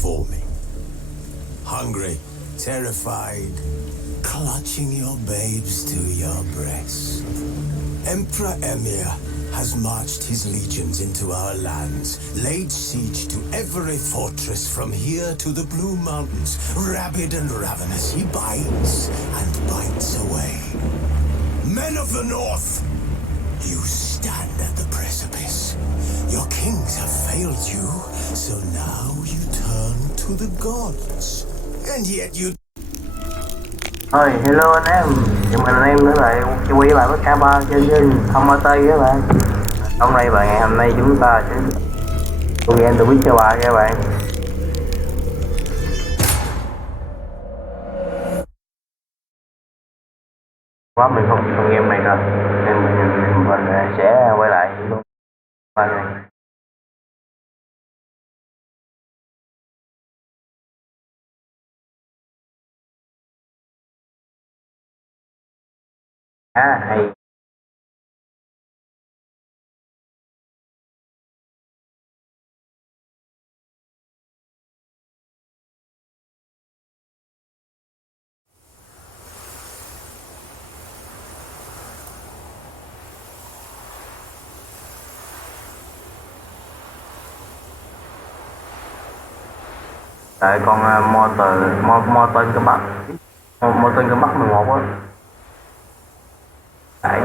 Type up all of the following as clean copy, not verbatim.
forming. Hungry, terrified, clutching your babes to your breast. Emperor Emir has marched his legions into our lands, laid siege to every fortress from here to the Blue Mountains. Rabid and ravenous, he bites and bites away. Men of the North, you stand at the precipice. Your kings have failed you, so now you turn to the gods. And yet you... Ôi, hello anh em, chào mừng anh em nữa lại quay lại với K3 trên kênh không ma tây các bạn. Hôm nay và ngày hôm nay chúng ta sẽ cùng game tôi biết cho bà các bạn. Quá mình không game này rồi, nên mình sẽ quay lại luôn. Hay. Tại con mo tên cái bắt mo tên cái bắt 11 á. Đấy.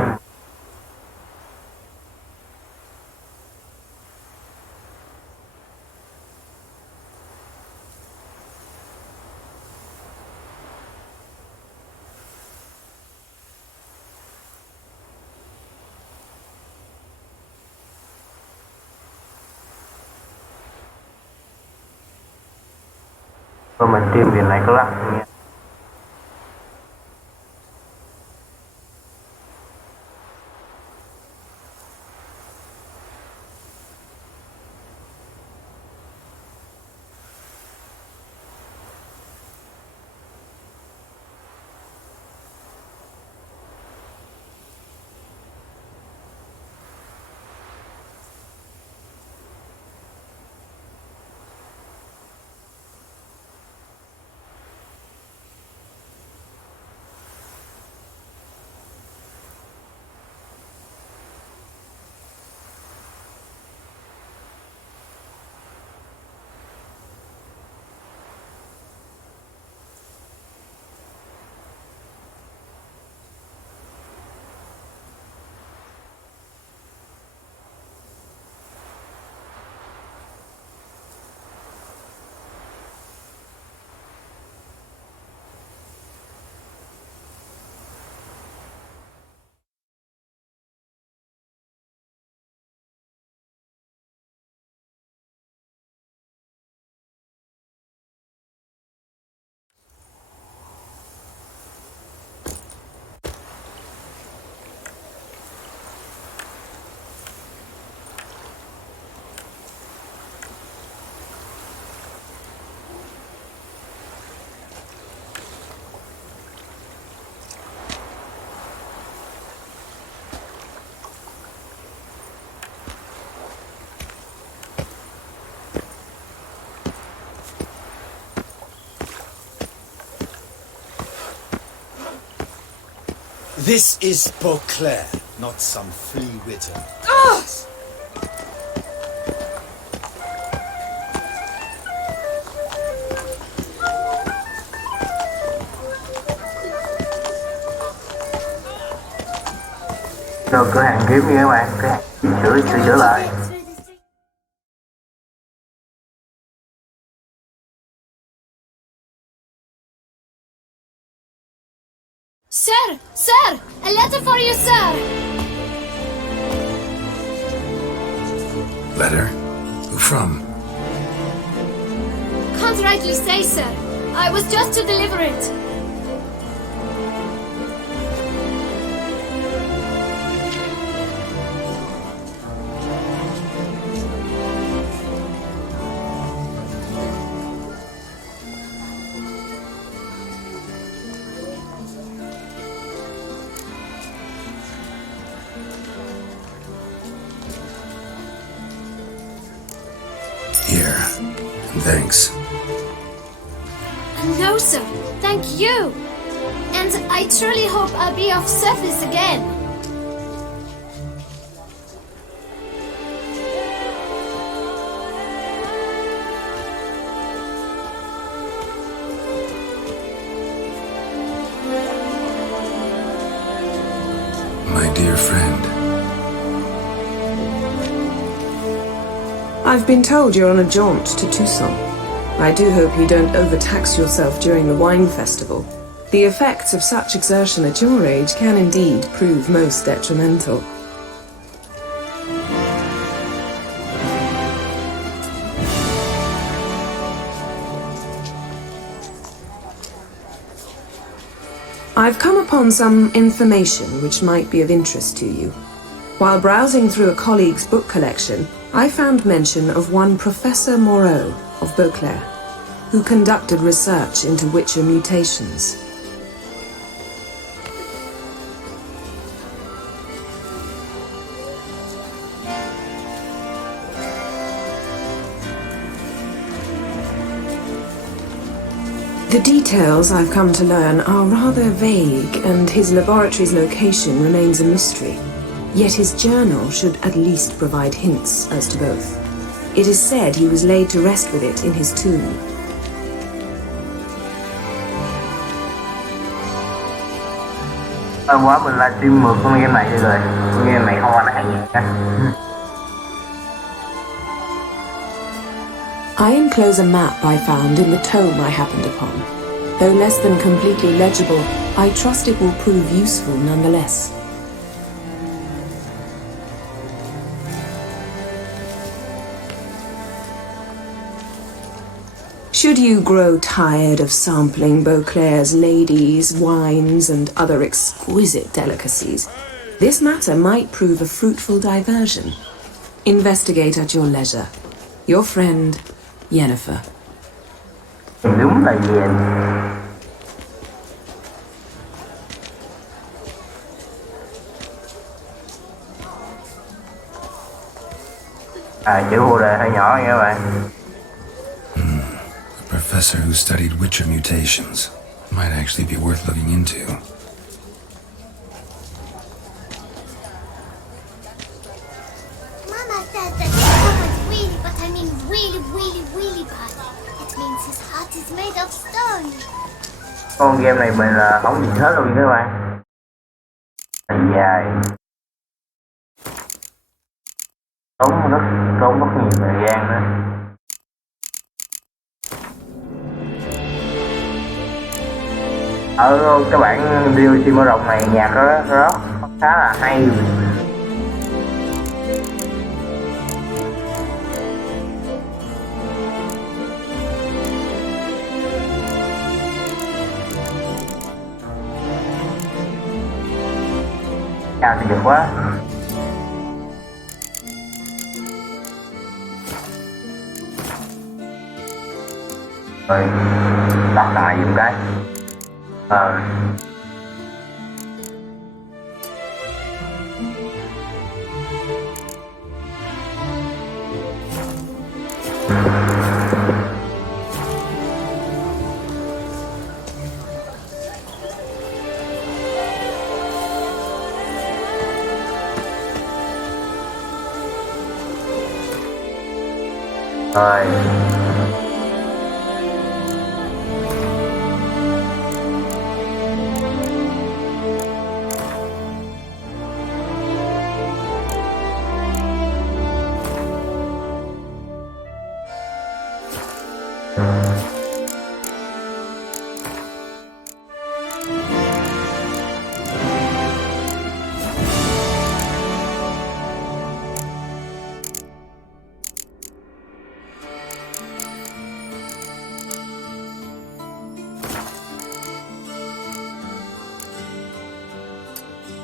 Rồi mình tìm việc này có lắc nha. This is Beauclair, not some flea-witten. Rồi cửa hàng kiếm nha các bạn, cửa hàng sửa lại. Sir! A letter for you, sir! Letter? Who from? Can't rightly say, sir. I was just to deliver it. Here. Thanks. No, sir. Thank you. And I truly hope I'll be of service again. My dear friend. I've been told you're on a jaunt to Toussaint. I do hope you don't overtax yourself during the wine festival. The effects of such exertion at your age can indeed prove most detrimental. I've come upon some information which might be of interest to you. While browsing through a colleague's book collection, I found mention of one Professor Moreau of Beauclair, who conducted research into witcher mutations. The details I've come to learn are rather vague, and his laboratory's location remains a mystery. Yet his journal should at least provide hints as to both. It is said he was laid to rest with it in his tomb. Quá mình livestream mượt con game này đi rồi. Con game này không có hay gì cả. I enclose a map I found in the tome I happened upon. Though less than completely legible, I trust it will prove useful nonetheless. Should you grow tired of sampling Beauclair's ladies, wines, and other exquisite delicacies, this matter might prove a fruitful diversion. Investigate at your leisure. Your friend, Yennefer. Đúng là gì anh? Chữ vô đề hơi nhỏ nha các bạn. A professor who studied witcher mutations. Might actually be worth looking into. Mama says that Papa's really, but I mean really bad. It means his heart is made of stone. Con game này mình là không nhìn hết luôn các bạn. Dài. Tốn rất nhiều thời gian nữa. Ở các bạn DLC mở rộng này nhạc nó khá là hay. Chào thì được quá. Rồi đọc lại giùm cái. Rồi.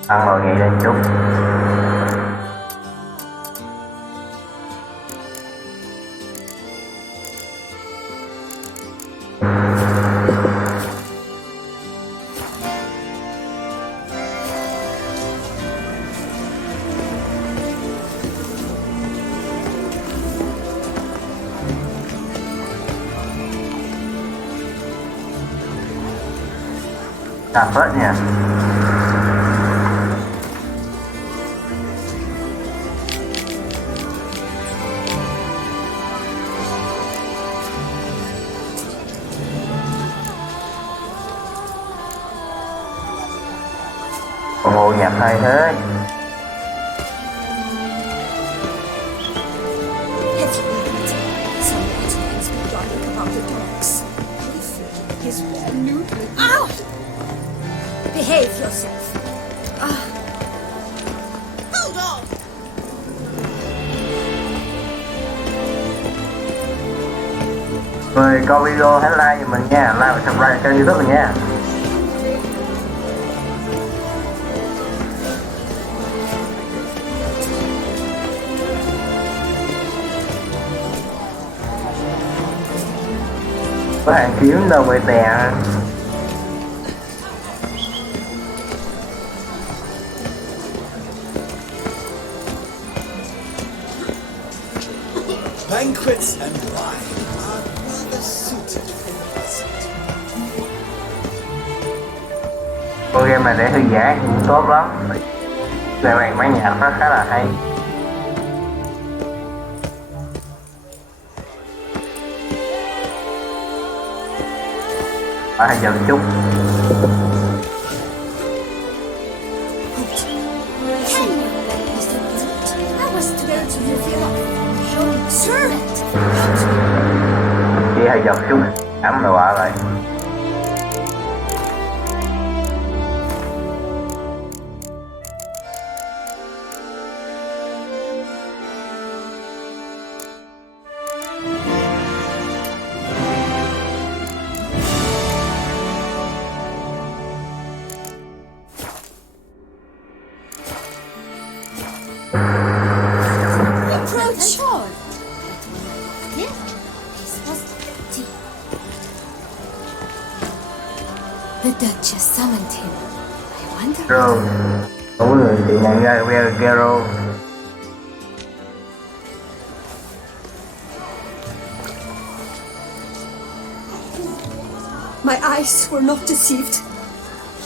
Ăn ngồi nghỉ lên chút. Cà phết nha. Ồ, nhạc hay thế. Behave yourself. Hold on. Người coi video hãy like cho mình nha, like và subscribe kênh YouTube mình nha. Có hàng kiếm đâu vậy tè. Banquets and wine are rather suited for us. Con game này để thư giãn cũng tốt lắm. Về bạn mấy nhạc nó khá là hay. Phải dần chút. Chị hay giật chút ấm đồ ạ lại. The Duchess summoned him. I wonder. Rồi, đúng rồi, chị nhận ra Geralt. My eyes were not deceived.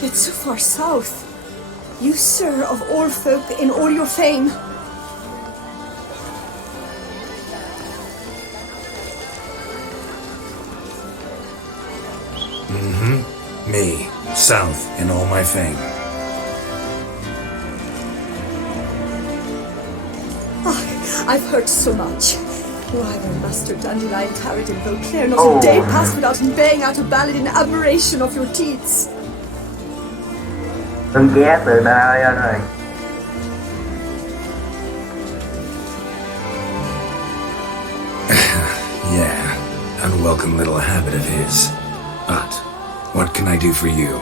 Yet so far south, you, sir, of all folk in all your fame. Me, south in all my fame. I've heard so much. Why, when Master Dandelion tarried in Beauclair, not a day passed without him baying out a ballad in admiration of your deeds. Tôi ghé từ đây rồi. Yeah, unwelcome little habit of his. But what can I do for you?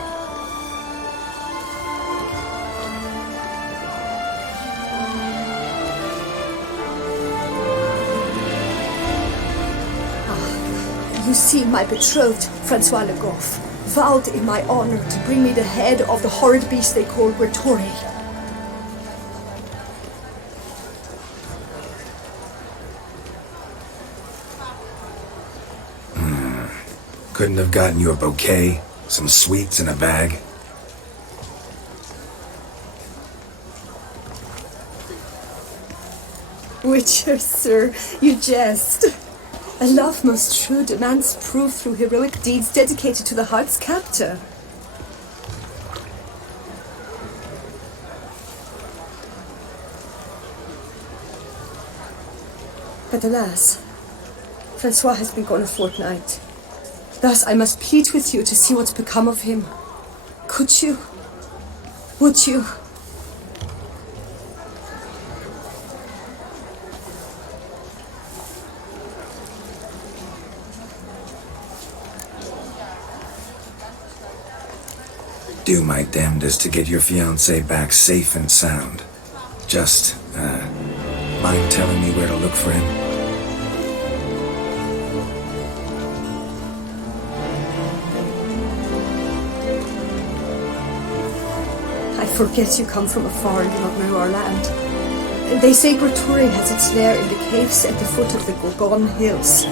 You see, my betrothed, Francois Le Goff, vowed in my honor to bring me the head of the horrid beast they call Bertore. Couldn't have gotten you a bouquet, some sweets in a bag? Witcher, sir, you jest. A love most true demands proof through heroic deeds dedicated to the heart's captor. But alas, Francois has been gone a fortnight. Thus I must plead with you to see what's become of him. Could you? Would you? Do my damnedest to get your fiancé back safe and sound. Just, mind telling me where to look for him? I forget you come from afar and do not know our land. They say Bertore has its lair in the caves at the foot of the Gorgon Hills.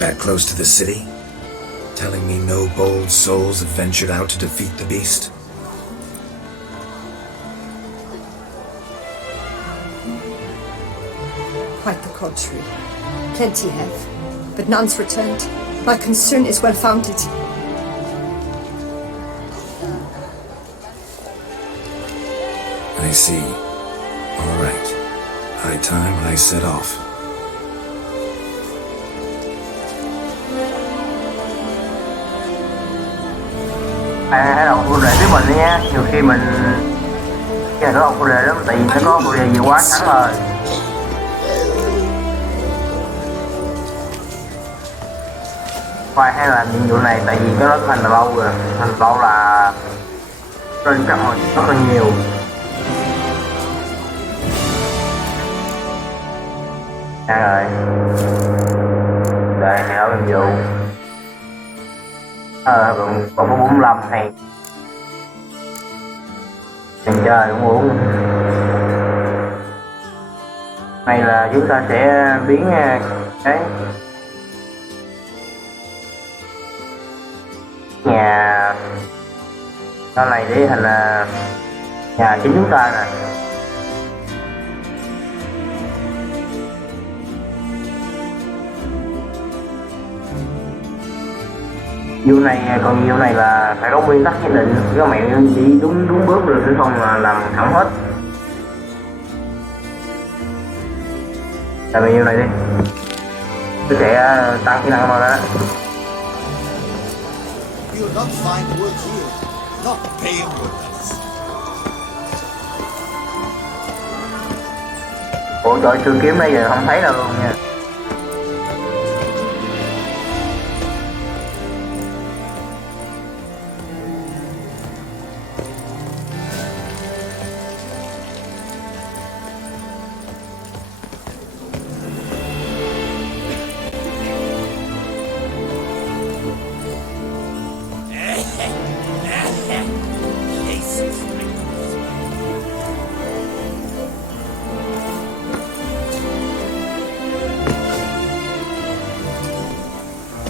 That close to the city? Telling me no bold souls have ventured out to defeat the beast? Quite the contrary. Plenty have, but none's returned. My concern is well founded. I see. All right. High time I set off. Hãy đọc phụ đề với mình đi nha. Nhiều khi mình cái nó đọc phụ đề lắm, tại vì nó có phụ đề nhiều quá sẵn rồi. Khoai hay làm nhiệm vụ này tại vì cái nó thành là lâu rồi, thành lâu là trên các hồi rất là nhiều. Rồi đây thì ở nhiệm vụ còn có 45 hay mình chơi cũng uống. Này là chúng ta sẽ biến cái nhà sau này để thành là nhà chính chúng ta nè. Vụ này còn vụ này là phải có nguyên tắc nhất định, các mẹ chỉ đúng bước được chứ không là làm thẳng hết. Làm vụ này đi, tôi sẽ tăng kỹ năng vào đó. You'll not find work here, not paying with us. Ủa trời, sư kiếm bây giờ không thấy đâu luôn nha.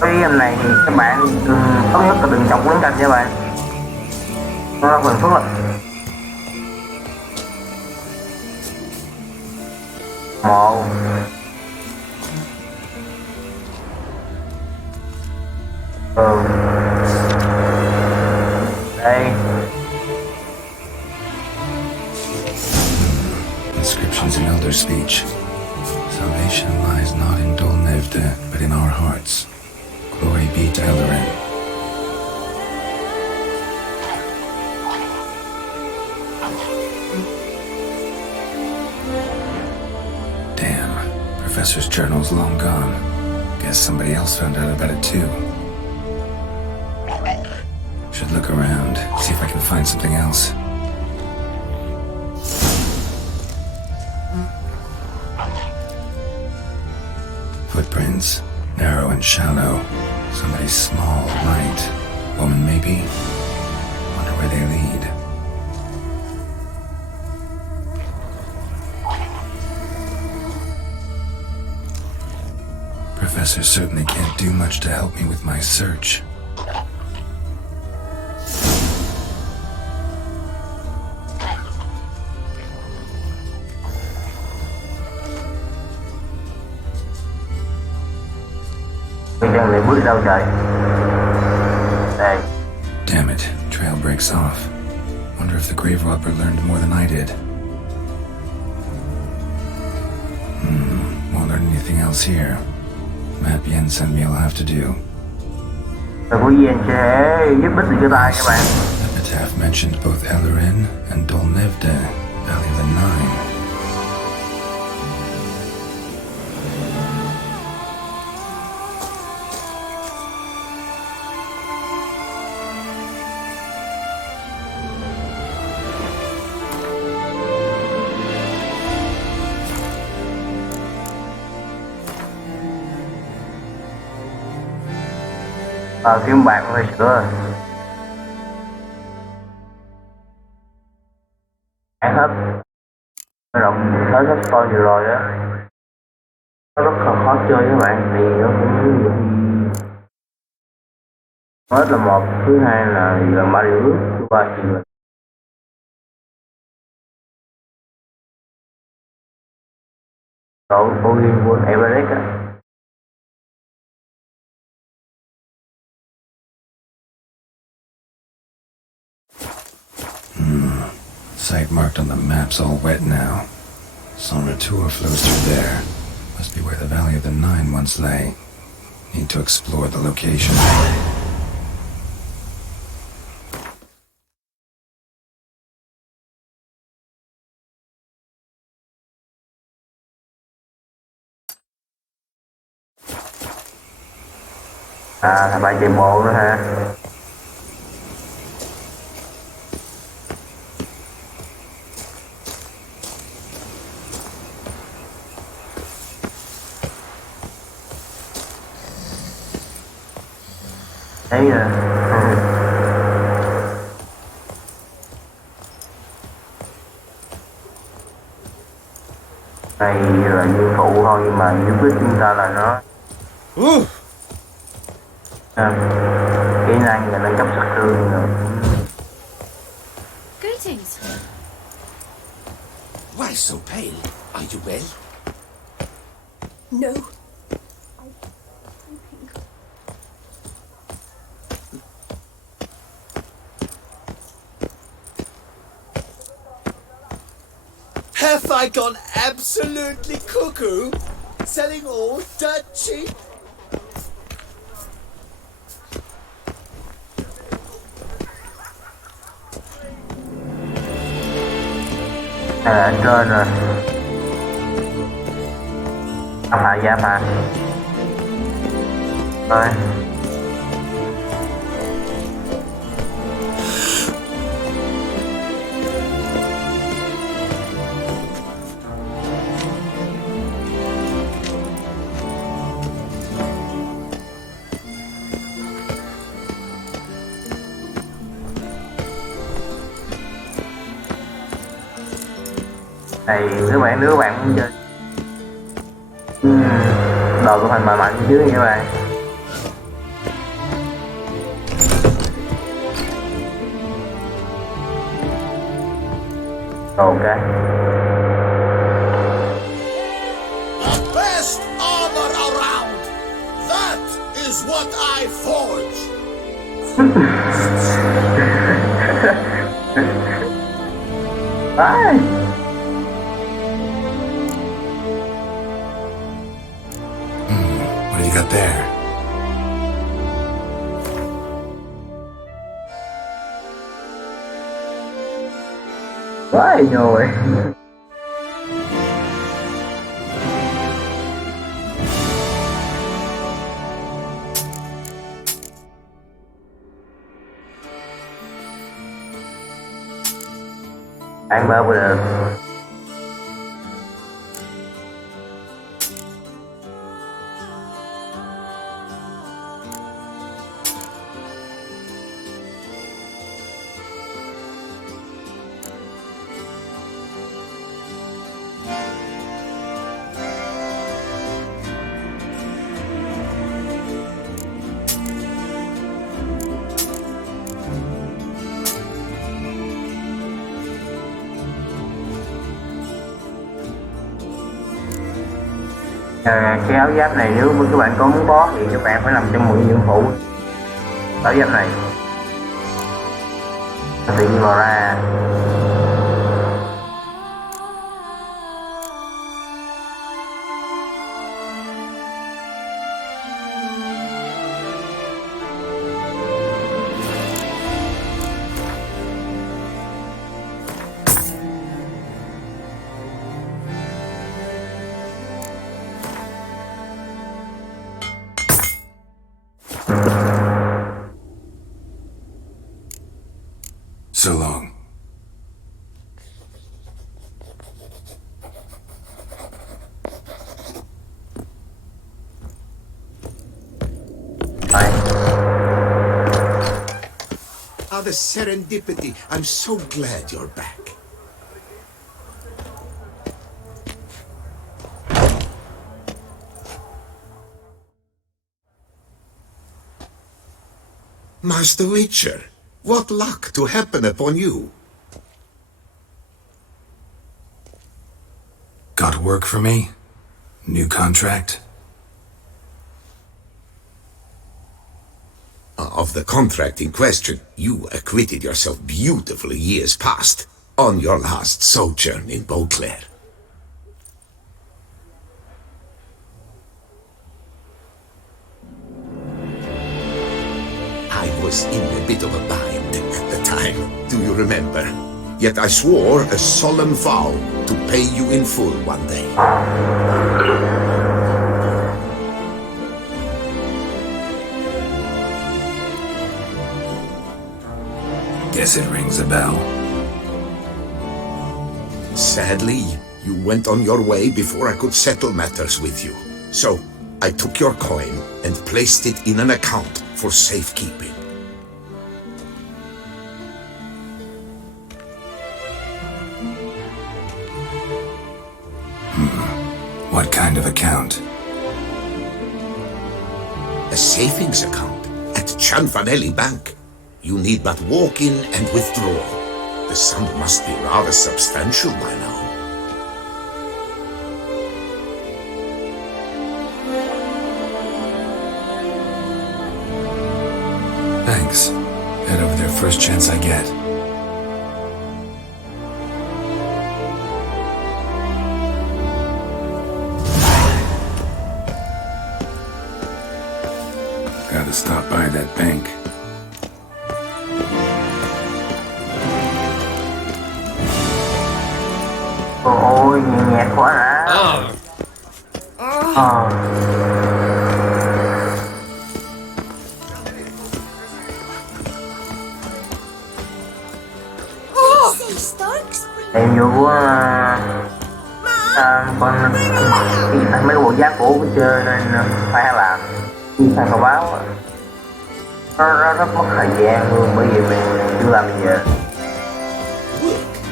Cái game này thì các bạn tốt nhất là đừng chọc cuốn tranh nha bạn, nó phần phức lắm. Một đây Inscriptions in Elder speech. Salvation lies not in Dolnevde, but in our hearts. Glory be to Eldarin. Damn, Professor's journal's long gone. Guess somebody else found out about it too. Should look around, see if I can find something else. Footprints, narrow and shallow. Somebody small, light. Woman, maybe? Wonder where they lead. Professor certainly can't do much to help me with my search. Bước đâu trời? Đây. Damn it, trail breaks off. Wonder if the grave robber learned more than I did. Won't learn anything else here. Map Yen sent me, I'll have to do. Rồi của Yen sẽ giúp ích được cho ta các bạn. Epitaph mentioned both Eldarin and Dolnevde, Valley of the Nine. Kiếm bạc hơi sữa ăn hết rộng tới hết to nhiều rồi á, nó rất là khó khó chơi các bạn, thì nó cũng hết là một, thứ hai là gần 3 điều ước, thứ ba thì là cậu cô ghi quân Everest á. Site marked on the map's all wet now. Sonratur flows through there. Must be where the Valley of the Nine once lay. Need to explore the location. À, bài chạy bộ nữa ha. Đấy rồi. Này là nhiệm vụ thôi, nhưng mà giúp ích chúng ta là nó kỹ năng là nâng cấp sát thương rồi. Greetings. Why so pale? Are you well? No. Have I gone absolutely cuckoo? Selling all dirt cheap? À, trên rồi. Hạ giáp hả? Rồi. Này đứa bạn muốn chơi đồ của thành mạnh chứ các bạn. Ok. The best armor around. That is what I forge. Bye. What do you got there? Quá rồi. Ăn bơ vừa được. Cái áo giáp này nếu các bạn có muốn có thì các bạn phải làm trong một nhiệm vụ áo giáp này tự nhiên vào ra. So long. Ah, the serendipity. I'm so glad you're back. Master Witcher, what luck to happen upon you. Got work for me? New contract? Of the contract in question, you acquitted yourself beautifully years past, on your last sojourn in Beauclair. I was in a bit of a bind at the time, do you remember? Yet I swore a solemn vow to pay you in full one day. Guess it rings a bell. Sadly, you went on your way before I could settle matters with you. So, I took your coin and placed it in an account for safekeeping. What kind of account? A savings account at Cianfanelli Bank. You need but walk in and withdraw. The sum must be rather substantial by now. Thanks. Head over there first chance I get. Gotta stop by that bank. Ôi, nhẹ nhàng quá hả? Em vô con mấy cái bộ giáp cũ của chơi nên phải làm khi sang thông báo nó rất mất thời gian luôn bởi vì mình chưa làm gì hết.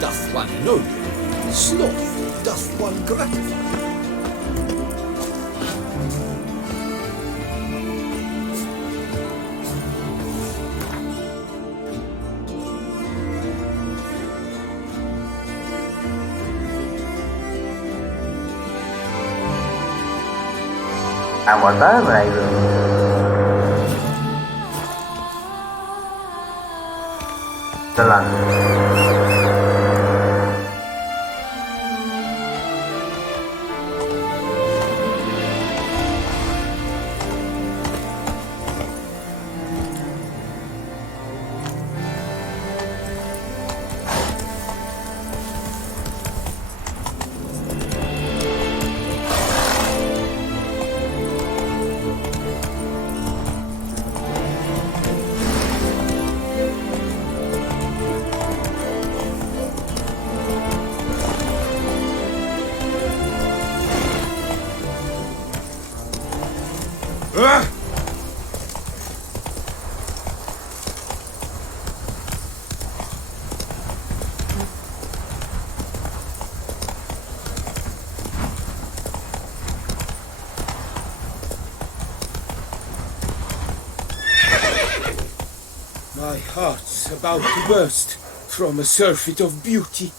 Doth one know you? Sloth doth one gratify. À mà tới rồi này rồi. Cho lần My heart's about to burst from a surfeit of beauty.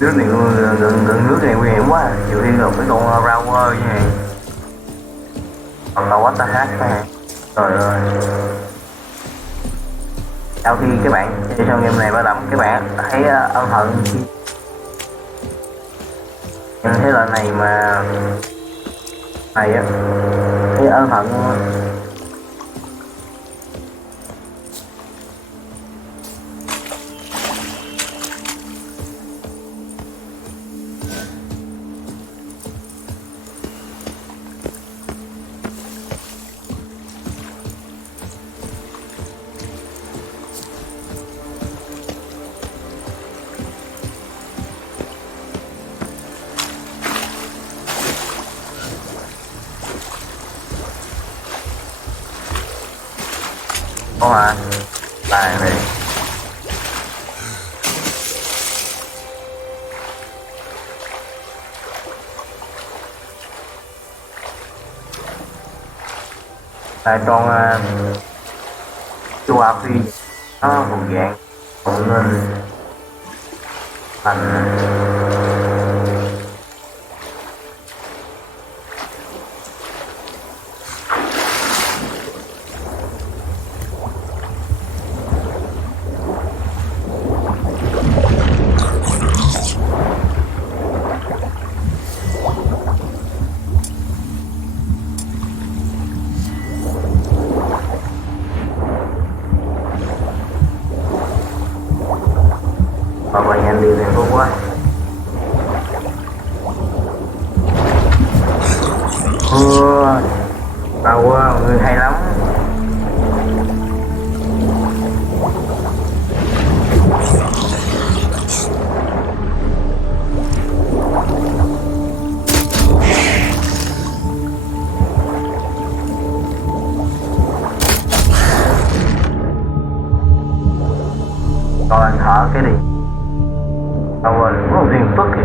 nước này gần nước này nguy hiểm quá, nhiều khi gặp cái con rau như này còn là what the heck này. Trời ơi, sau khi các bạn chơi xong game này bắt đầu các bạn thấy ân hận khi nhìn thấy lần này mà này á, thấy ân hận luôn. Có hả? Bài này. Tại con chu A Phi nó một dạng cũng nên thành hoặc là nhanh đi thành phố quá. Tao quá, người hay lắm. Còn anh thở cái đi. Tao quên, có một riêng phức kìa.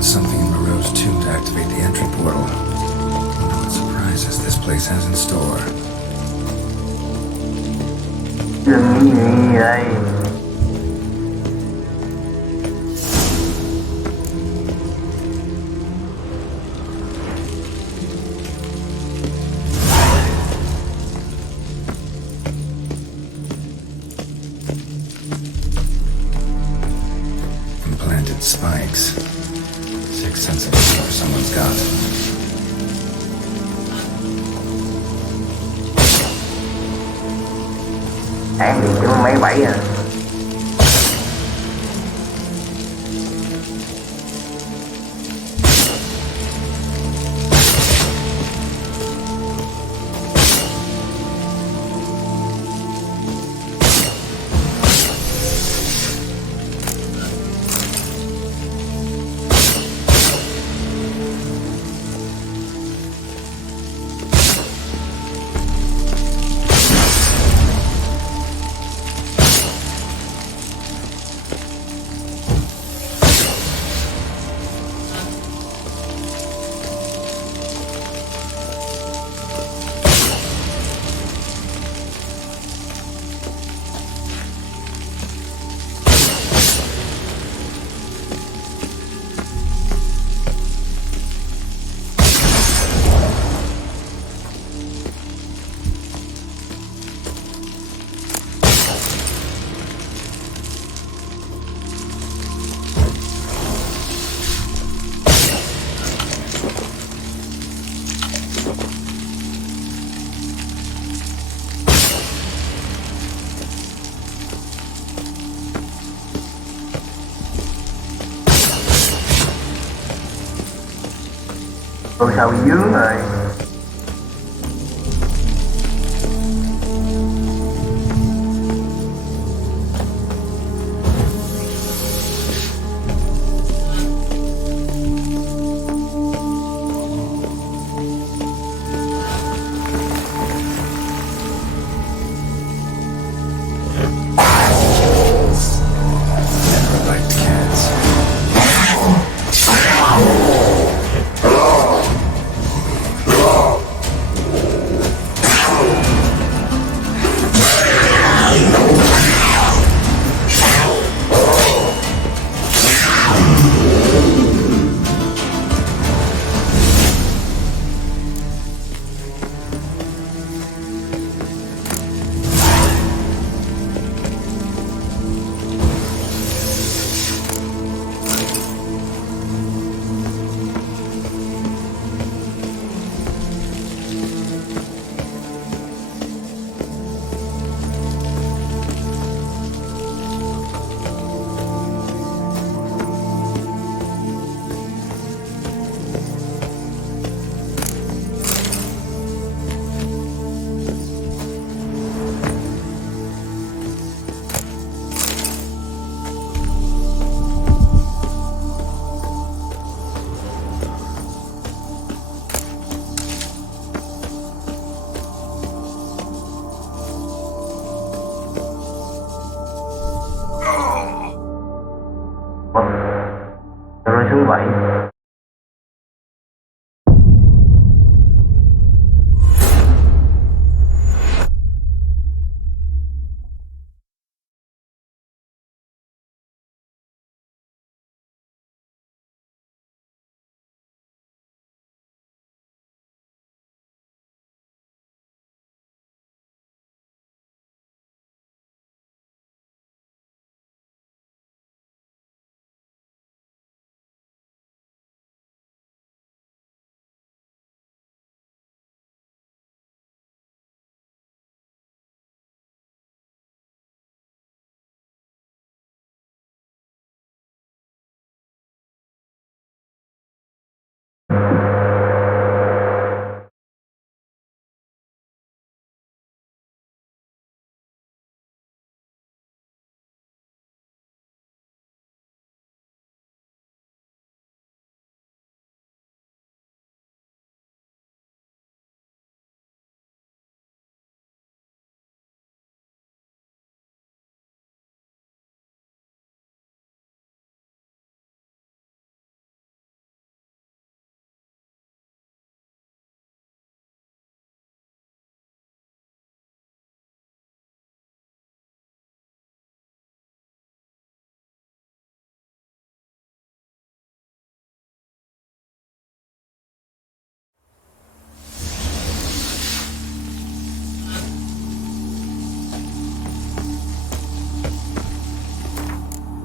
Something in Moreau's tomb to activate the entry portal. Wonder what surprises this place has in store. Đừng nghĩ gì đây. Implanted spikes. Sixth sense of humor someone's got. Án thì chứ mấy bảy à. Tôi sao bị dướng rồi.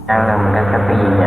Đang là mình đang cắt cái gì nhỉ?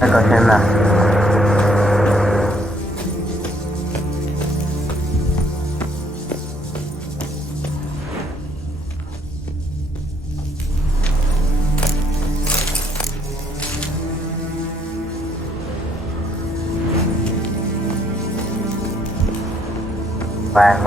Để coi xem nào. Vàng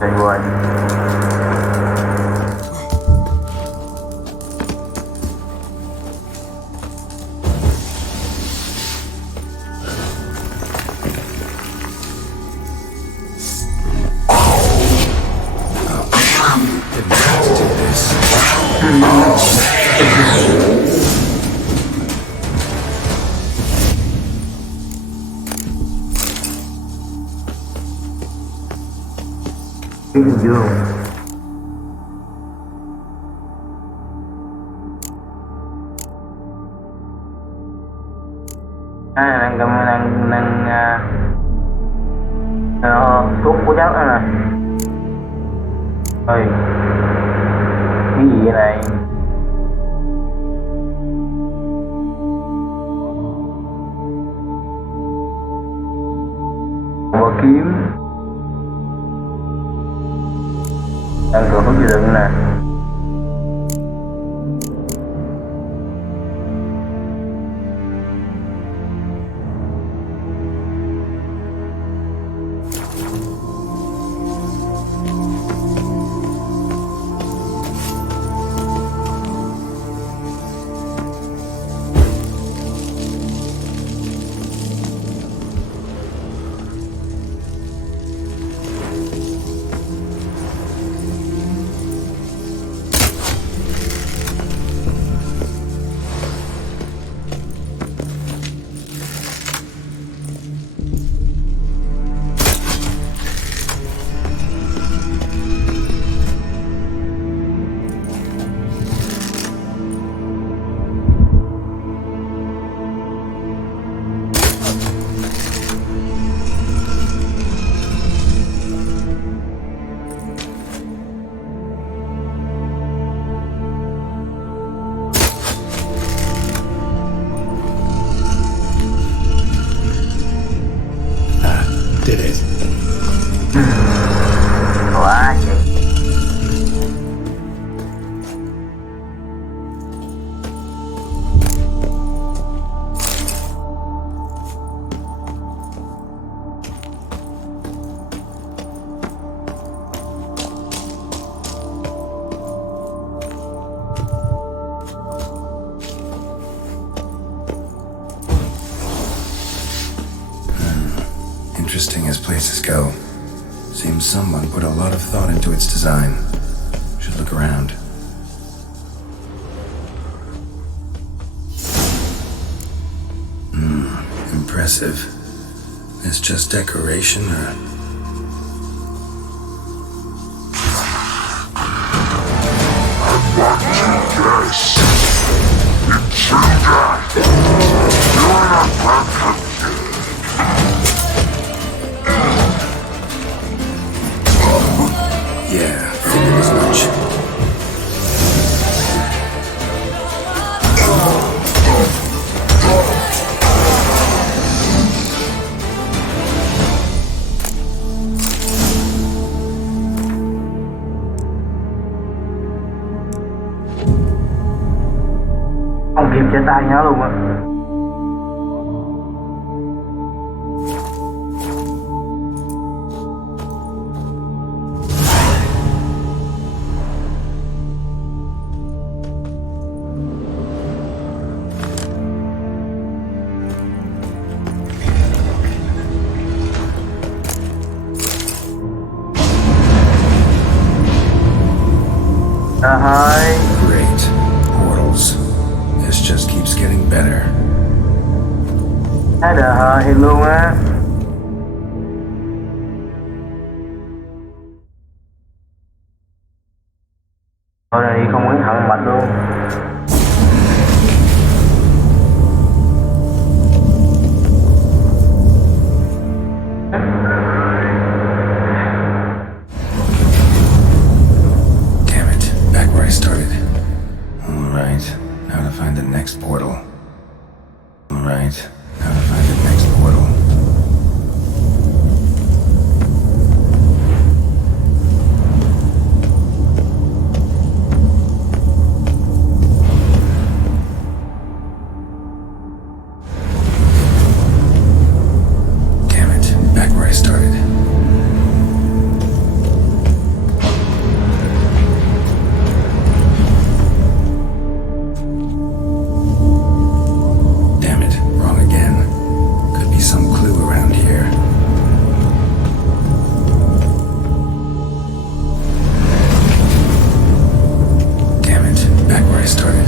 Chơi quên. Bình dương. Đang thuốc của cháu đó nè. Ơi, cái gì vậy này? Một kiếm. Đang còn hướng gì đựng nè. Did it? Quá vậy. Interesting as places go. Seems someone put a lot of thought into its design. Should look around. Impressive. Is just decoration or Yeah, figured as much. Không kịp trở tay nhau luôn á. Hơi Great. Portals. This just keeps getting better. Thấy đờ hơi thì luôn á. Thôi này không muốn thẳng mặt luôn. Damn it. Back where I started. Alright. Now to find the next portal. Alright. Now to find the next portal. Damn it. Back where I started. Damn it, wrong again. Could be some clue around here. Damn it, back where I started.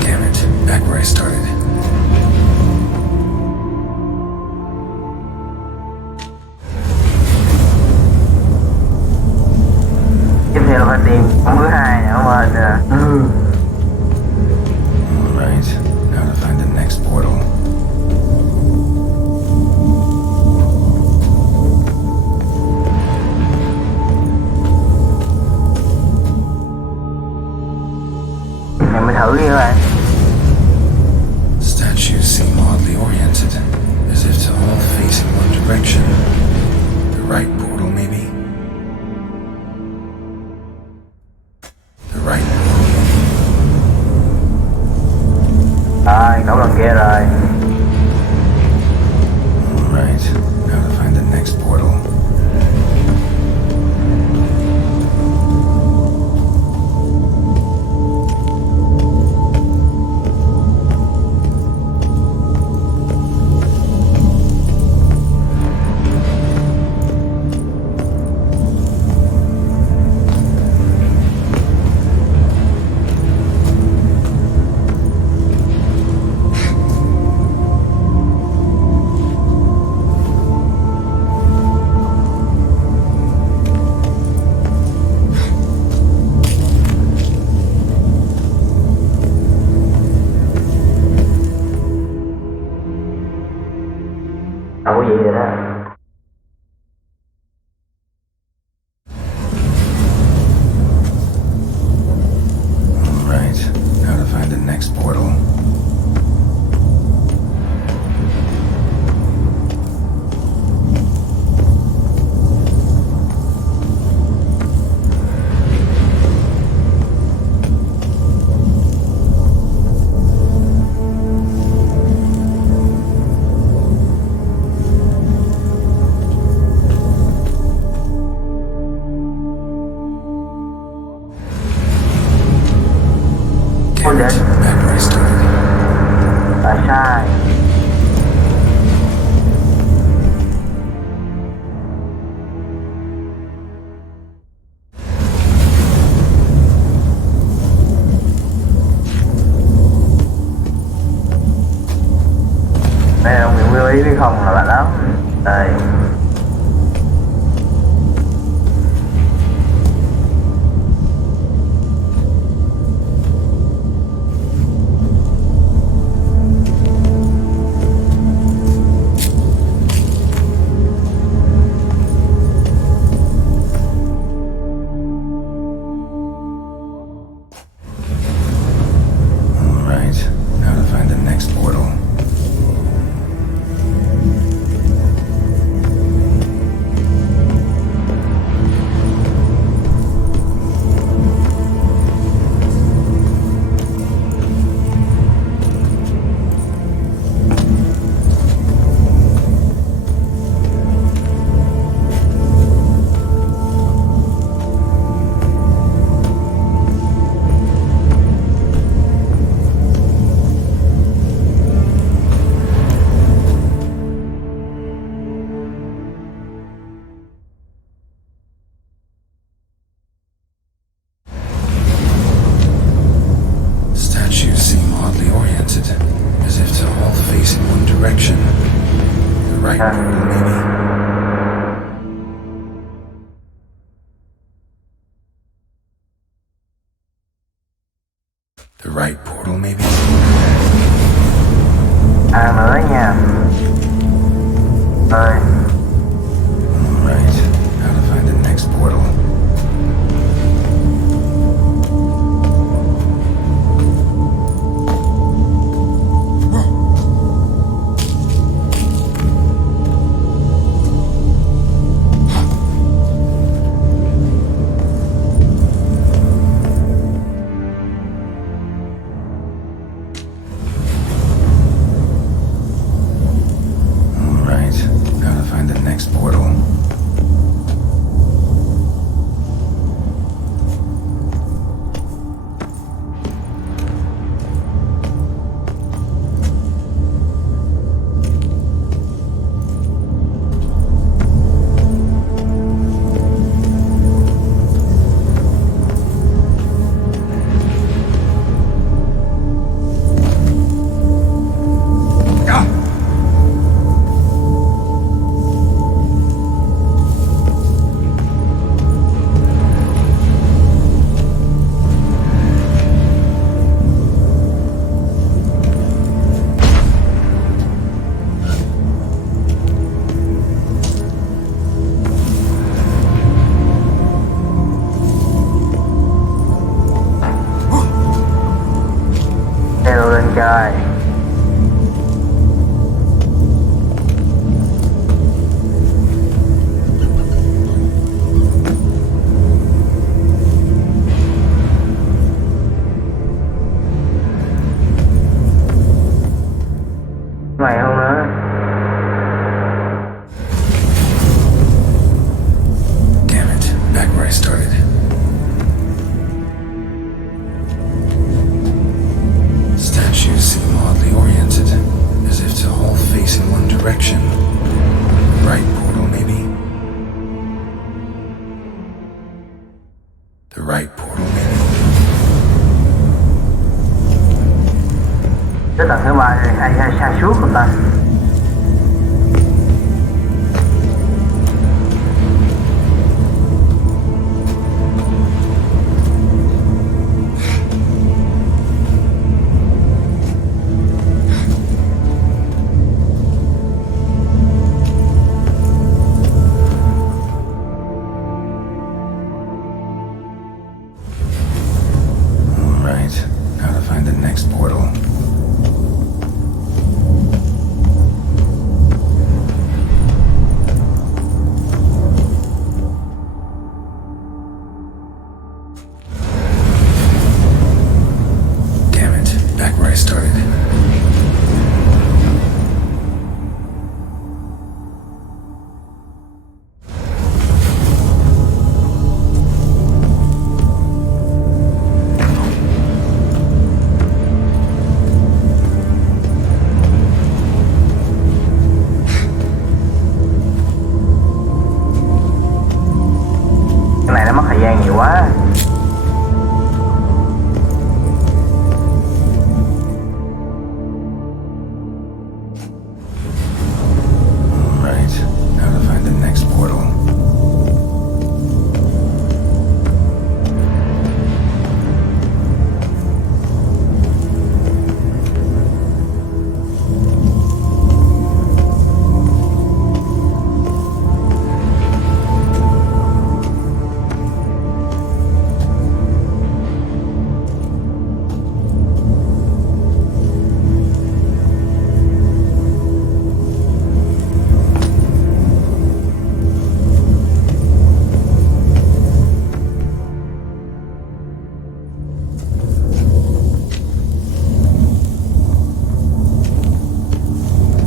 Damn it, back where I started. Tiếp theo phải tìm ống thứ hai nữa mà Alright, now to find the next portal. Mình mới thử đi các bạn. Statues seem oddly oriented, as if to all facing one direction. The right portal, maybe? The right portal. Nổ lần kia rồi. Alright, now to find the next portal. Đâu có gì rồi đó. Alright, now to find the next portal. Damn it, back where I started. Tại sai. Đây là mình lưu ý với không là bạn lắm. Đây. The right portal, maybe? Nữa nha. Rồi. Alright, how to find the next portal. Trời. Mày không nữa. Damn it, back where I started. Statues seem oddly oriented, as if to all face in one direction. Right portal, maybe? The right portal, maybe? Tới tầng thứ 3 rồi, hay xa suốt không ta? Now to find the next portal. Damn it, back where I started. Cái này nó mất thời gian nhiều quá. Right, now to find the next portal.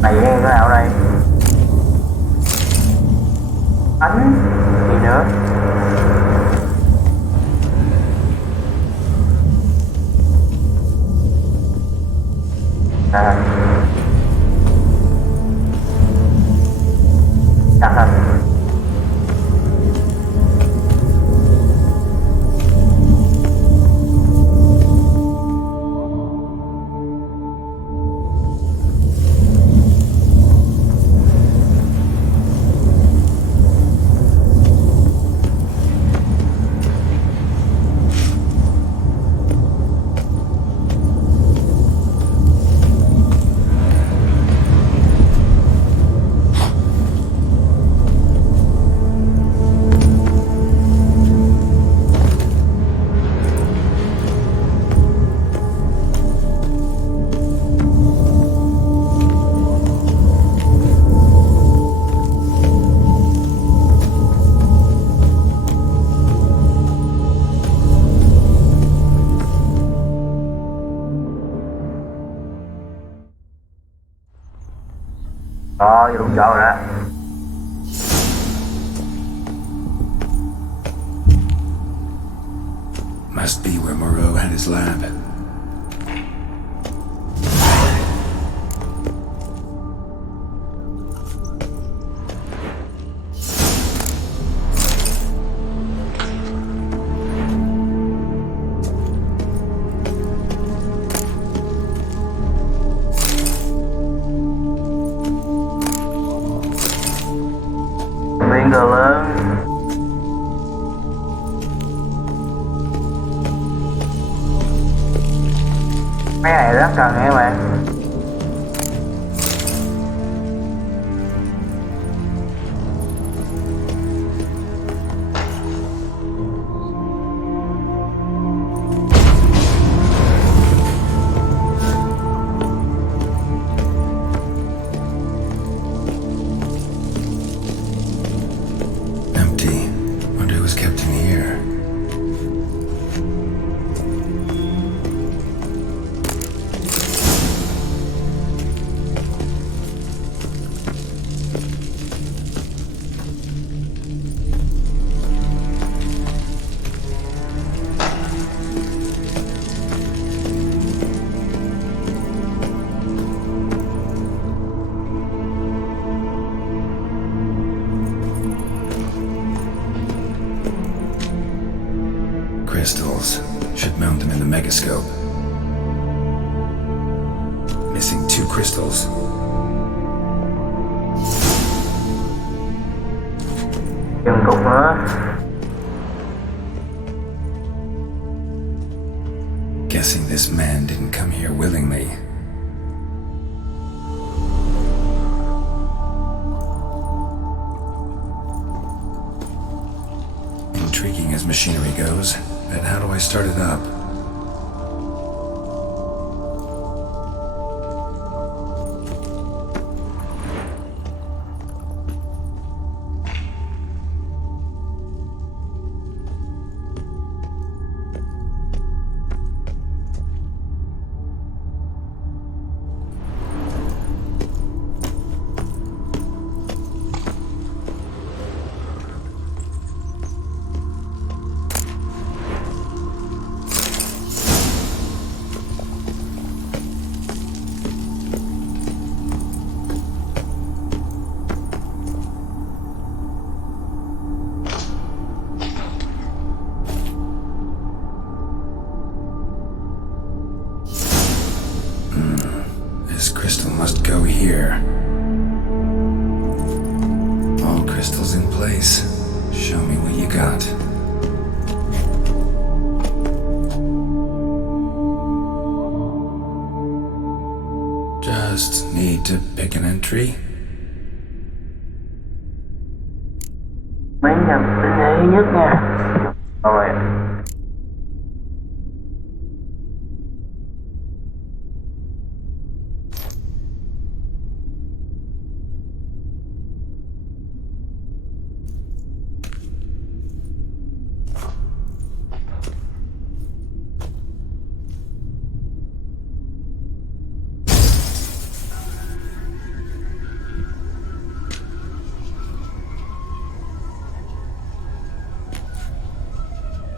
Này cái nào đây? Ánh gì nữa? À. Chắc rồi. Giờ đúng chỗ rồi đó. Must be where Moreau had his lab. Biến đồ lớn. Mấy này rất cần nha các bạn. Empty. Wonder who was kept in here. Crystals. Should mount them in the megascope. Missing 2 crystals. Dừng cục nữa. Guessing this man didn't come here willingly. Intriguing as machinery goes, but how do I start it up? This crystal must go here. All crystals in place. Show me what you got. Just need to pick an entry. Mấy nhập tinh ý nhất nha. Rồi.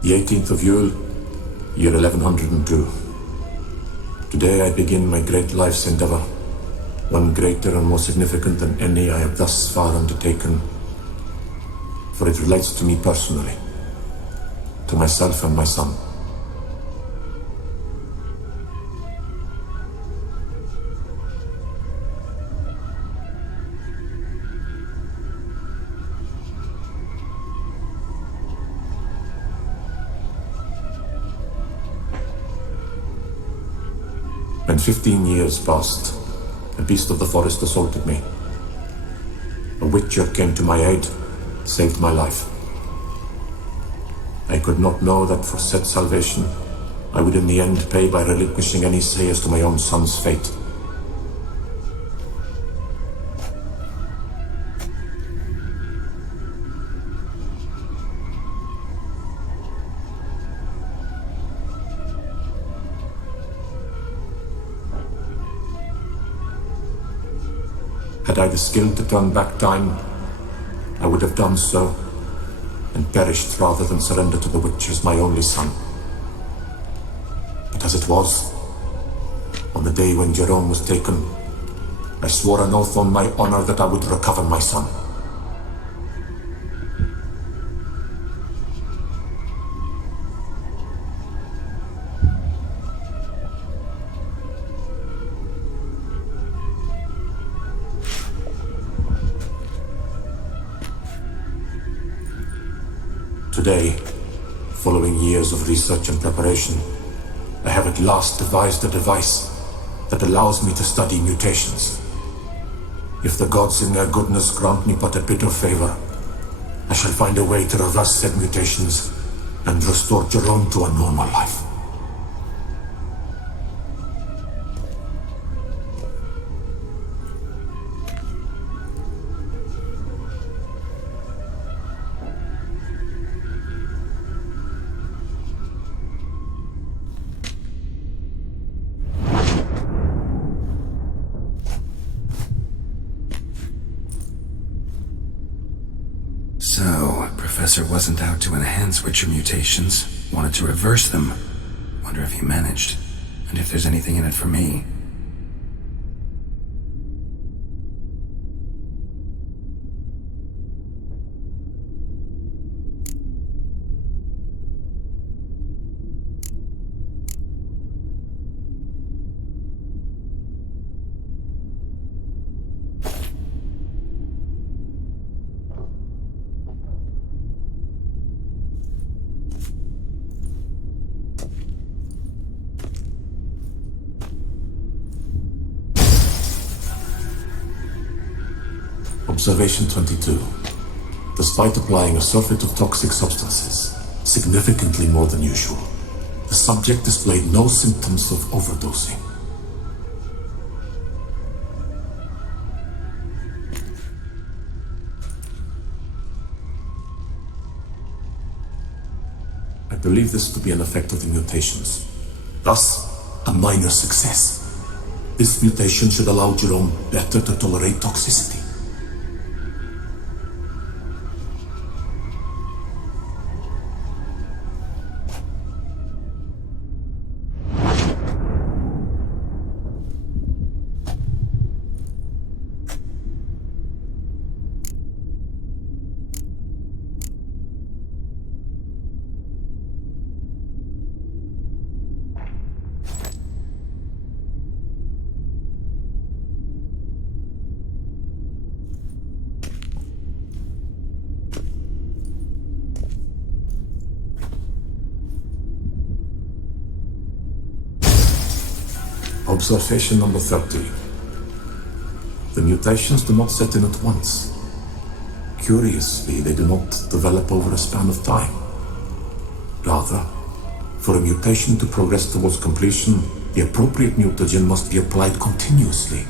The 18th of Yule, year 1102. Today I begin my great life's endeavor, one greater and more significant than any I have thus far undertaken, for it relates to me personally, to myself and my son. When 15 years passed, a beast of the forest assaulted me. A witcher came to my aid, saved my life. I could not know that for said salvation, I would in the end pay by relinquishing any say as to my own son's fate. Had I the skill to turn back time, I would have done so, and perished rather than surrender to the witch as my only son. But as it was, on the day when Jerome was taken, I swore an oath on my honor that I would recover my son. Today, following years of research and preparation, I have at last devised a device that allows me to study mutations. If the gods in their goodness grant me but a bit of favor, I shall find a way to reverse said mutations and restore Jerome to a normal life. So, Professor wasn't out to enhance Witcher mutations, wanted to reverse them. Wonder if he managed, and if there's anything in it for me. Observation 22. Despite applying a surfeit of toxic substances, significantly more than usual, the subject displayed no symptoms of overdosing. I believe this to be an effect of the mutations. Thus, a minor success. This mutation should allow Jerome better to tolerate toxicity. Observation number 30. The mutations do not set in at once. Curiously, they do not develop over a span of time. Rather, for a mutation to progress towards completion, the appropriate mutagen must be applied continuously.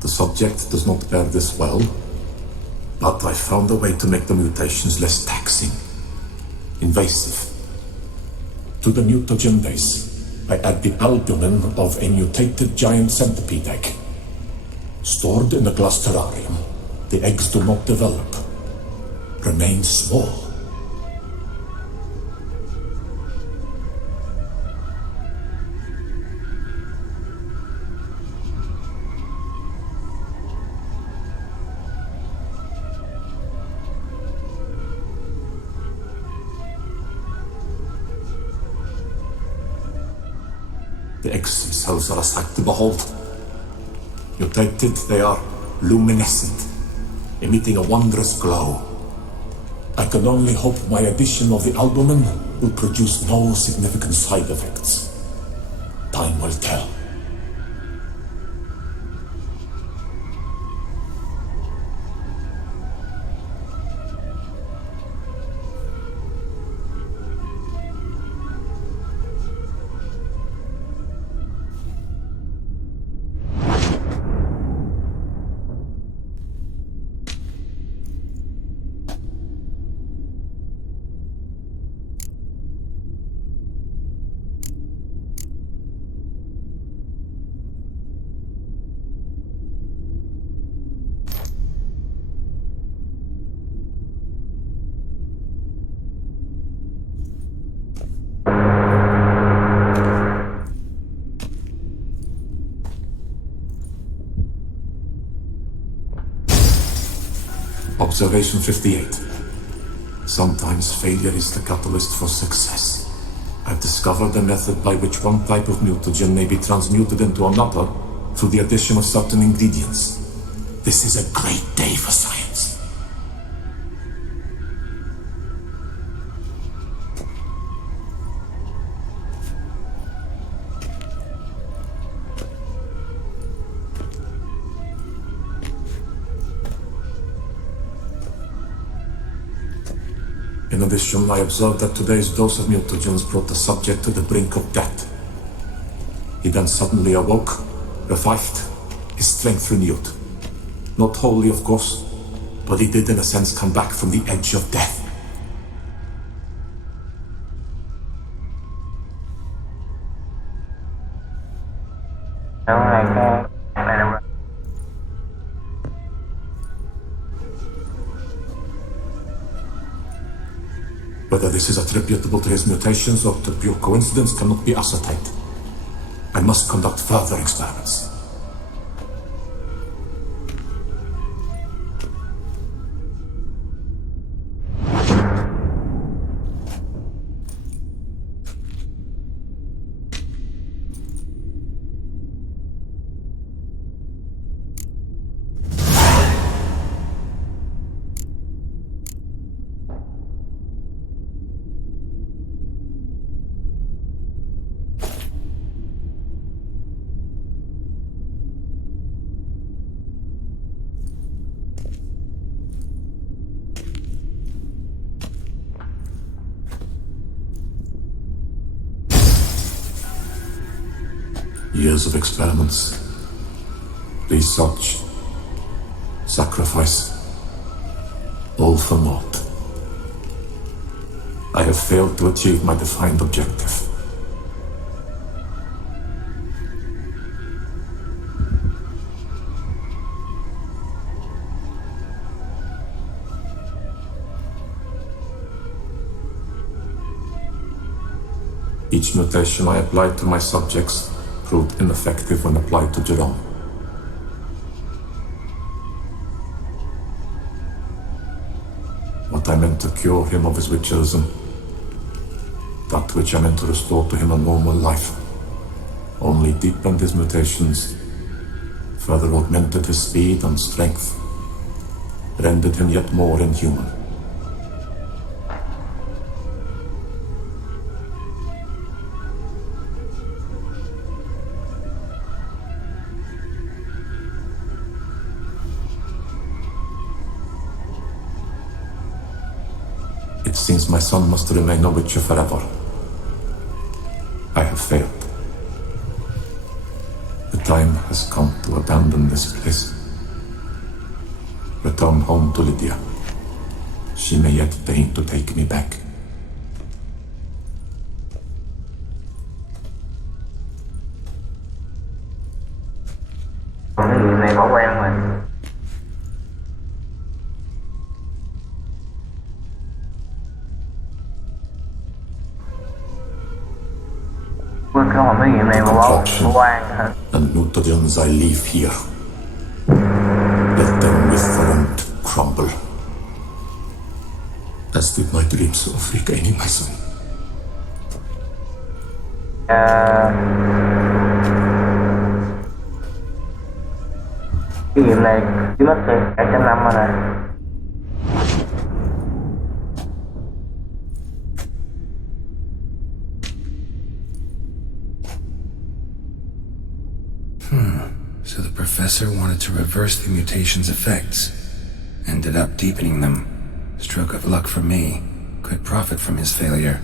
The subject does not bear this well, but I found a way to make the mutations less taxing, invasive. To the mutagen base, I add the albumin of a mutated giant centipede egg. Stored in a glass terrarium, the eggs do not develop, remain small. The eggs themselves are a sight to behold. Mutated, they are luminescent, emitting a wondrous glow. I can only hope my addition of the albumin will produce no significant side effects. Time will tell. Observation 58. Sometimes failure is the catalyst for success. I've discovered a method by which one type of mutagen may be transmuted into another through the addition of certain ingredients. This is a great day for science. In addition, I observed that today's dose of mutagens brought the subject to the brink of death. He then suddenly awoke, revived, his strength renewed. Not wholly, of course, but he did in a sense come back from the edge of death. Whether this is attributable to his mutations or to pure coincidence cannot be ascertained. I must conduct further experiments. Years of experiments, research, sacrifice, all for naught. I have failed to achieve my defined objective. Each mutation I applied to my subjects proved ineffective when applied to Geralt. What I meant to cure him of his witcherism, that which I meant to restore to him a normal life, only deepened his mutations, further augmented his speed and strength, rendered him yet more inhuman. It seems my son must remain a witcher forever. I have failed. The time has come to abandon this place. Return home to Lydia. She may yet deign to take me back. Cái gì này bỏ quen rồi. Không có nghiệm này mà bỏ quan hả? And mutagens I leave here. Let them wither and crumble. As did my dreams of regaining my son. Cái nghiệm này chỉ mất cả trăm năm rồi nè. So the professor wanted to reverse the mutation's effects. Ended up deepening them. Stroke of luck for me. Could profit from his failure.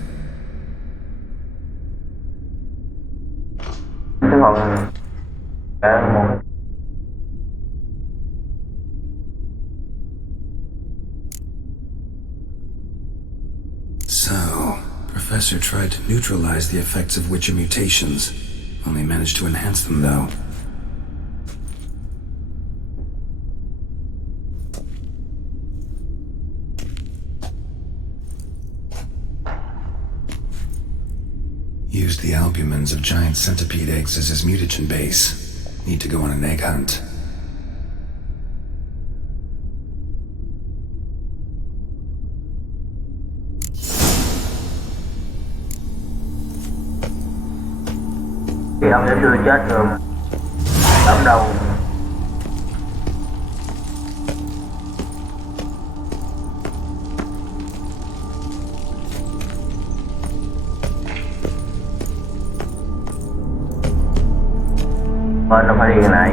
So, Professor tried to neutralize the effects of witcher mutations. Only managed to enhance them, though. Used the albumins of giant centipede eggs as his mutagen base. Need to go on an egg hunt. Thì ông giáo sư chết rồi. Đấm đầu. Nó phải đi cái này.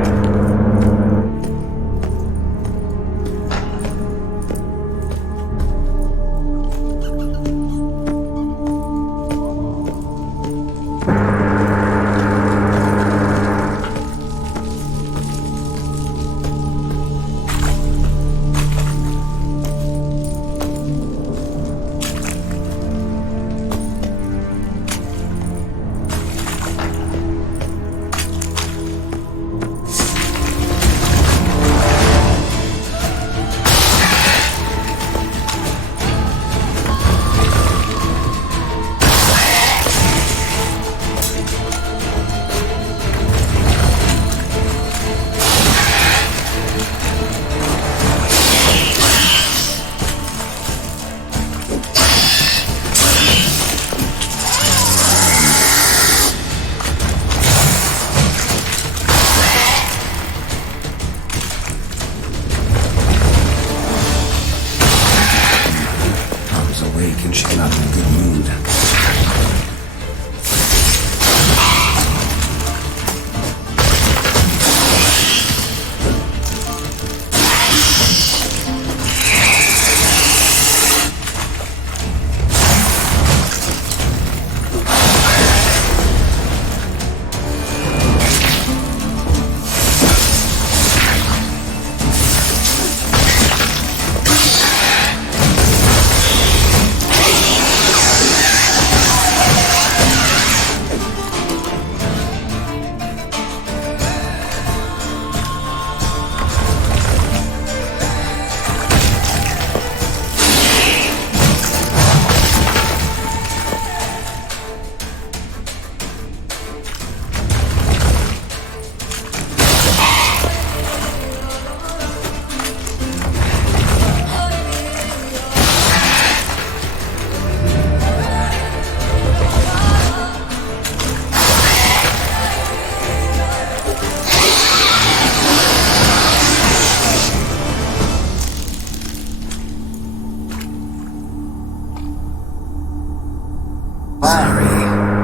Sorry,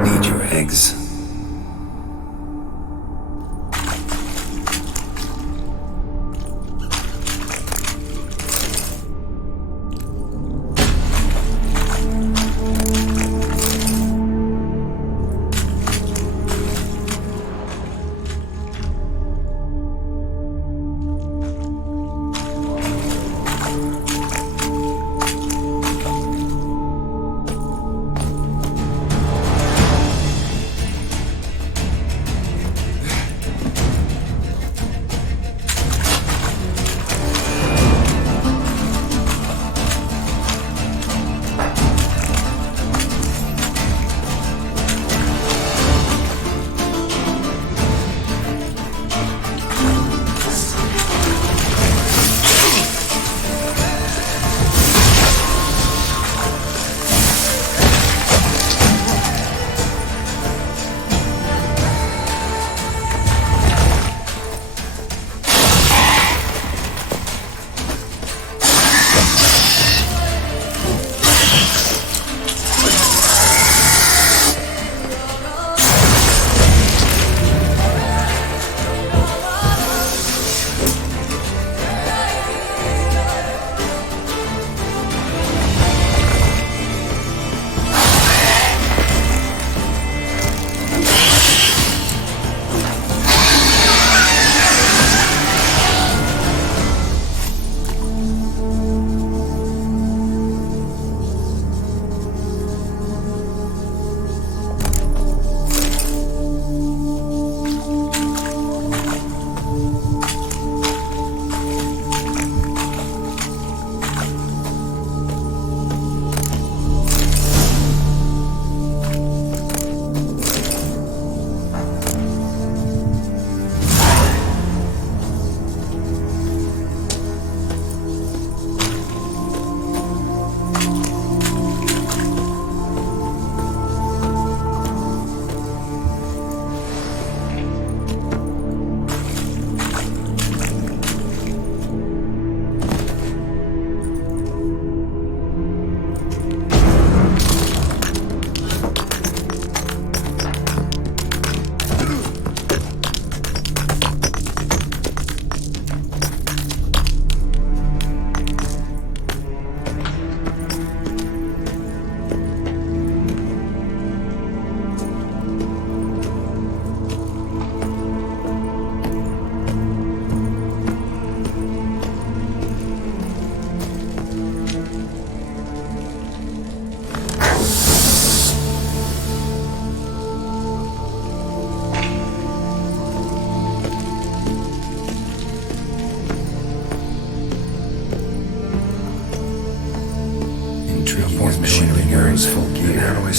need your eggs.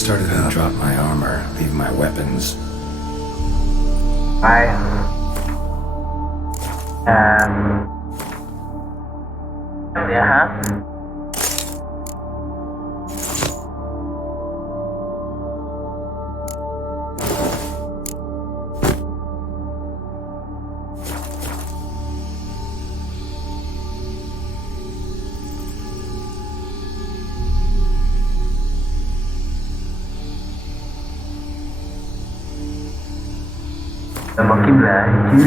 started to drop my armor, leave my weapons. Ai vậy hả? Là một kim lệ chứ.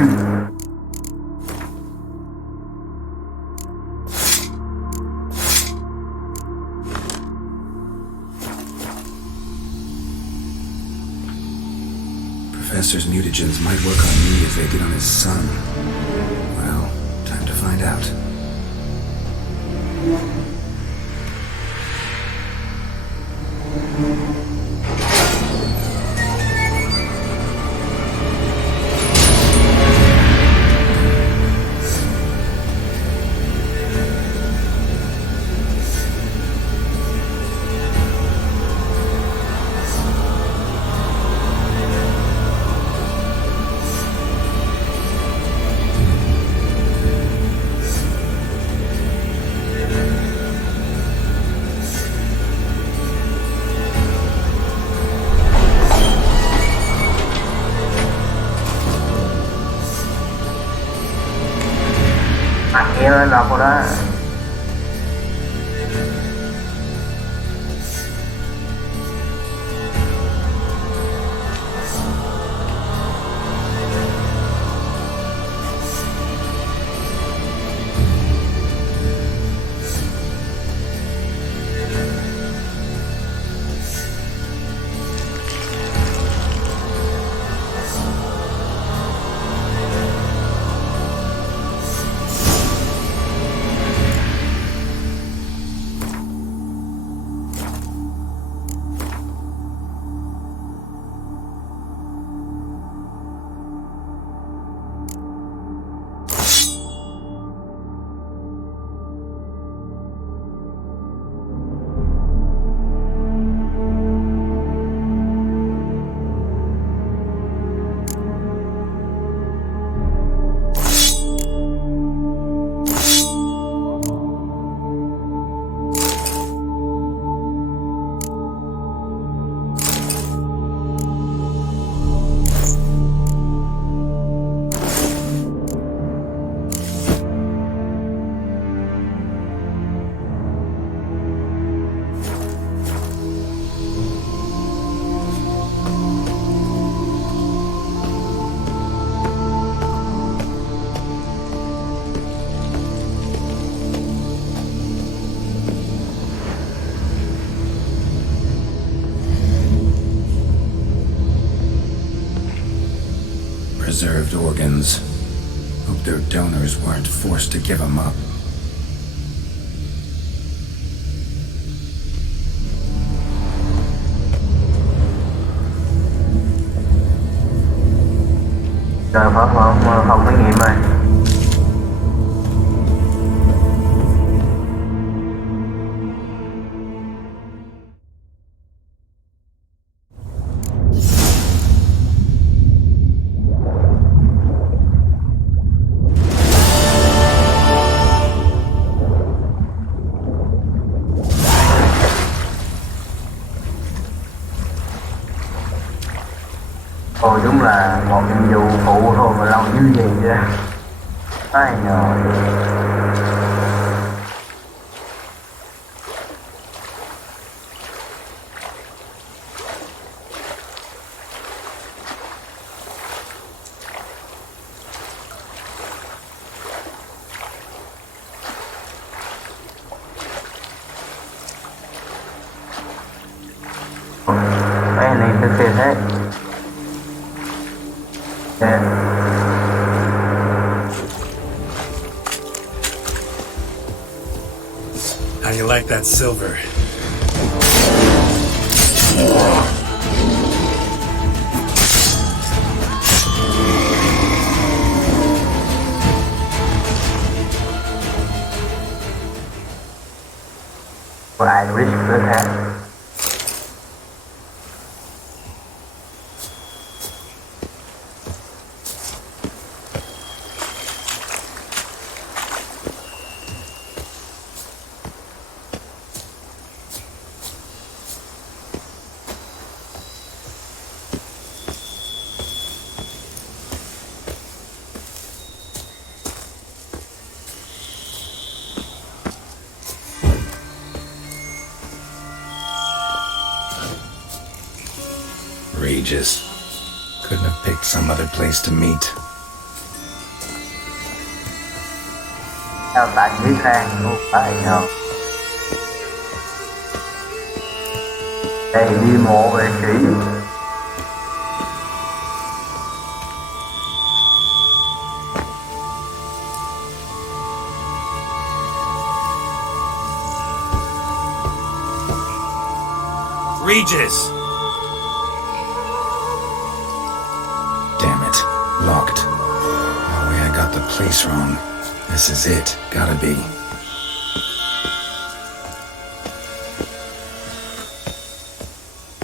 Professor's mutagens might work on me as they did on his son. Well, time to find out. Nghe lên đọc rồi đó. Preserved organs. Hope their donors weren't forced to give them up. Rồi phòng thí nghiệm rồi. Ôi đúng là một nhiệm vụ phụ thôi mà lâu như gì vậy. Ai nhờ. Cái này thực sự thế. Yeah. How do you like that silver? Và risk nữa thế. Regis. Couldn't have picked some other place to meet. Theo tảng dưới sang không phải không? Đây đi mộ vệ sĩ. Regis! Damn it. Locked. No way I got the place wrong. This is it. Gotta be.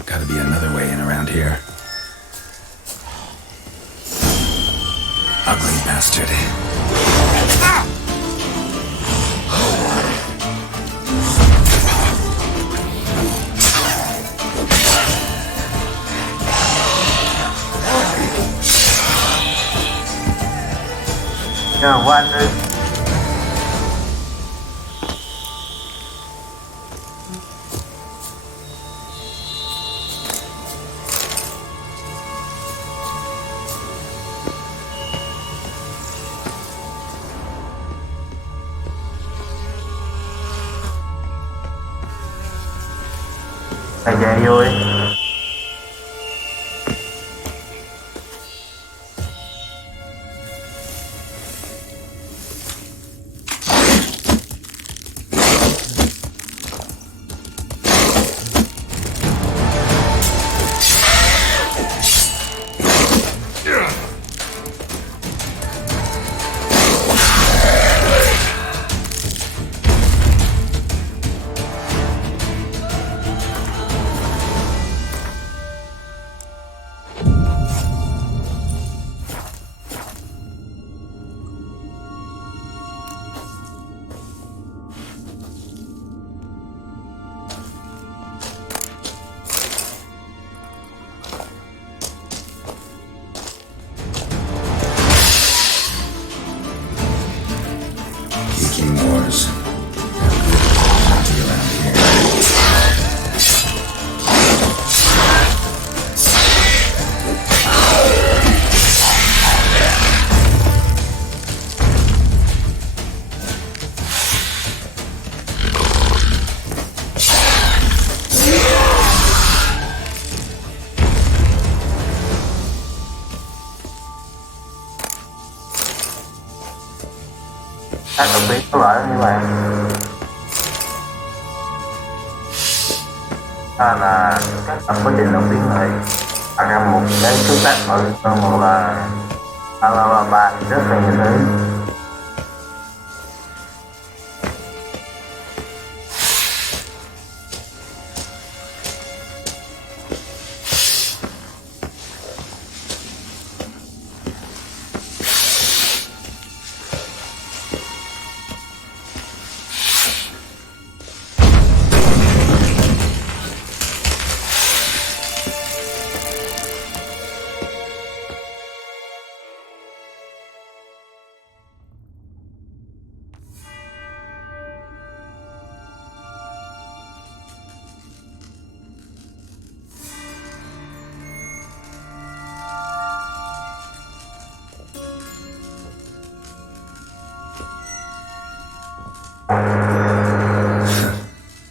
Gotta be another way in around here. Ugly bastard. Chờ của anh đi. Thầy về vui. Wars. Around here. Ta cần biết có loại như vậy. Ta là các tập quá trình động viên lại. Ta ra một cái số tác ở một là ba rất là như thế.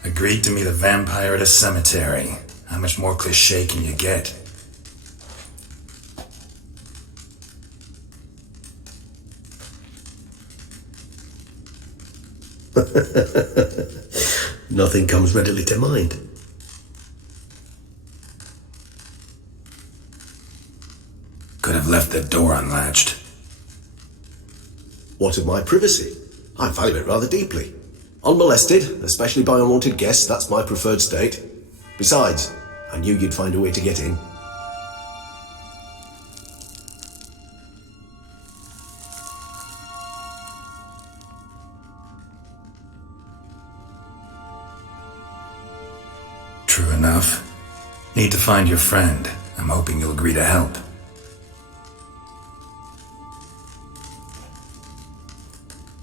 Agreed to meet a vampire at a cemetery. How much more cliché can you get? Nothing comes readily to mind. Could have left the door unlatched. What of my privacy? I value it rather deeply. Unmolested, especially by unwanted guests, that's my preferred state. Besides, I knew you'd find a way to get in. True enough. Need to find your friend. I'm hoping you'll agree to help.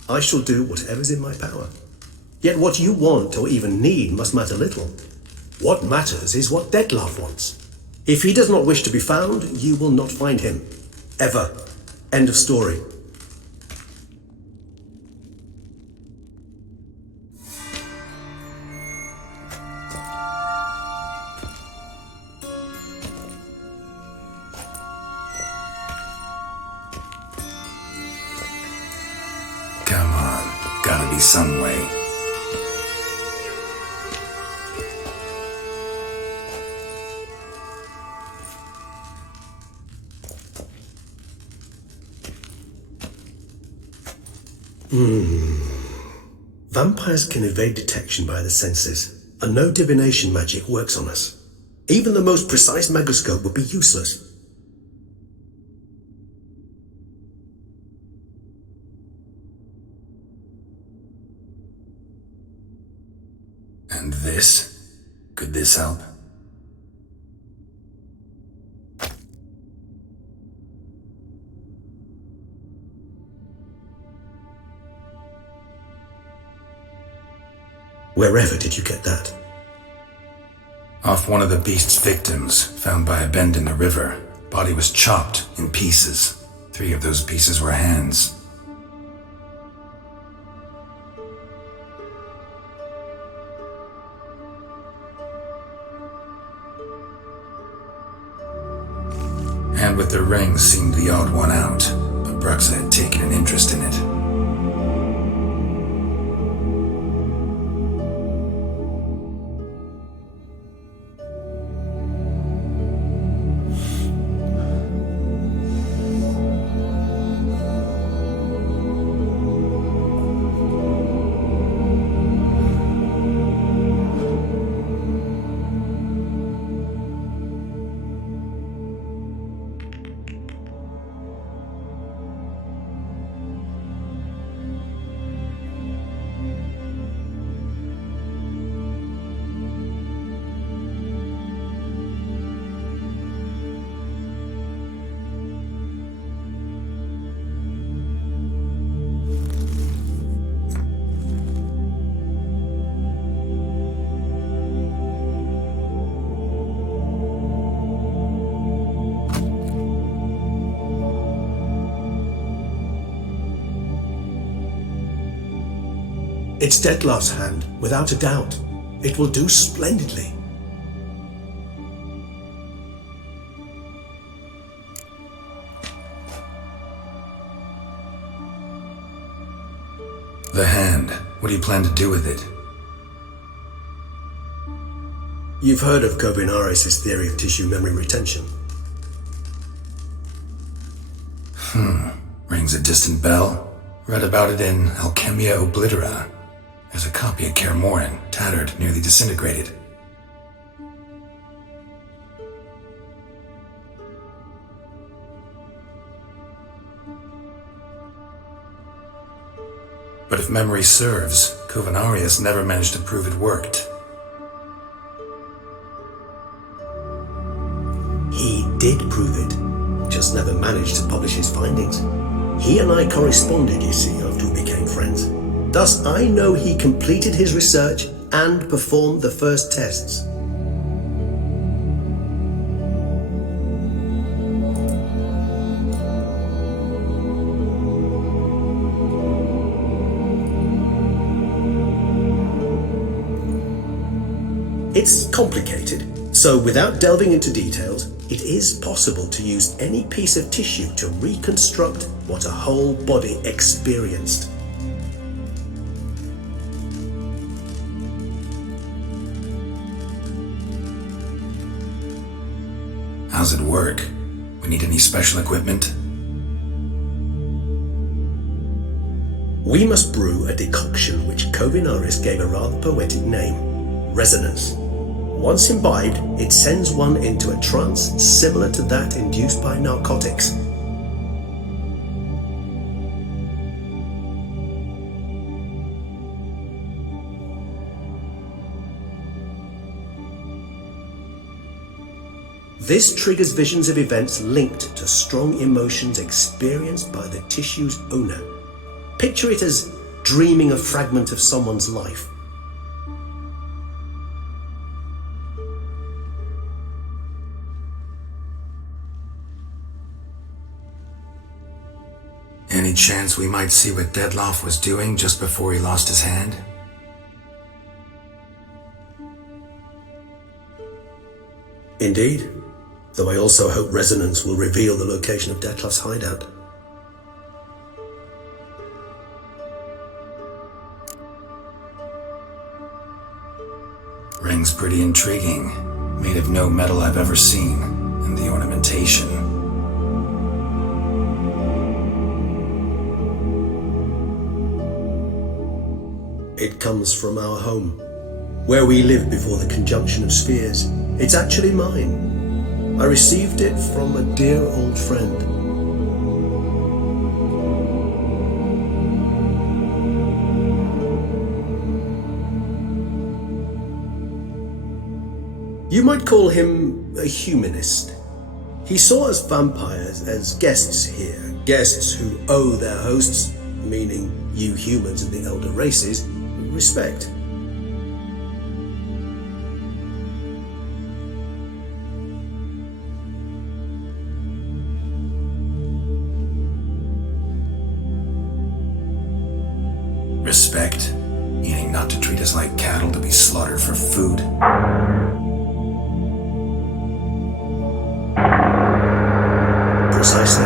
I shall do whatever's in my power. Yet what you want or even need must matter little. What matters is what Dettlaff wants. If he does not wish to be found, you will not find him. Ever. End of story. Come on, gotta be some way. Vampires can evade detection by the senses, and no divination magic works on us. Even the most precise megoscope would be useless. And this? Could this help? Wherever did you get that? Off one of the beast's victims, found by a bend in the river. Body was chopped in pieces. 3 of those pieces were hands. Hand with the ring seemed the odd one out, but Bruxa had taken an interest in it. It's Detlav's hand, without a doubt. It will do splendidly. The hand. What do you plan to do with it? You've heard of Covinaris' theory of tissue memory retention. Rings a distant bell. Read about it in Alchemia Oblitera. There's a copy at Kaer Morhen, tattered, nearly disintegrated. But if memory serves, Covinaris never managed to prove it worked. He did prove it, just never managed to publish his findings. He and I corresponded, you see, after we became friends. Thus, I know he completed his research and performed the first tests. It's complicated, so without delving into details, it is possible to use any piece of tissue to reconstruct what a whole body experienced. How's it work? We need any special equipment? We must brew a decoction which Covinaris gave a rather poetic name, resonance. Once imbibed, it sends one into a trance similar to that induced by narcotics. This triggers visions of events linked to strong emotions experienced by the tissue's owner. Picture it as dreaming a fragment of someone's life. Any chance we might see what Dettlaff was doing just before he lost his hand? Indeed. Though I also hope Resonance will reveal the location of Dettlaff's hideout. Ring's pretty intriguing. Made of no metal I've ever seen. And the ornamentation. It comes from our home, where we lived before the conjunction of spheres. It's actually mine. I received it from a dear old friend. You might call him a humanist. He saw us vampires as guests here, guests who owe their hosts, meaning you humans and the elder races, respect. Respect? Meaning not to treat us like cattle to be slaughtered for food? Precisely.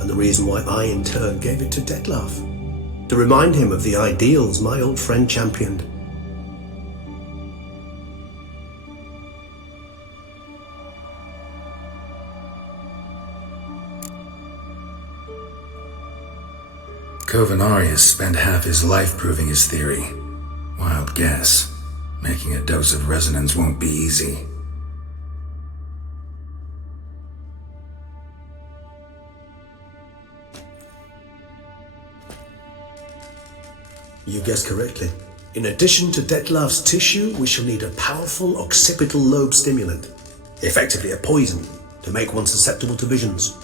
And the reason why I in turn gave it to Dettlaff. To remind him of the ideals my old friend championed. Covenarius spent half his life proving his theory. Wild guess. Making a dose of resonance won't be easy. You guessed correctly. In addition to Dettlaff's tissue, we shall need a powerful occipital lobe stimulant. Effectively a poison, to make one susceptible to visions.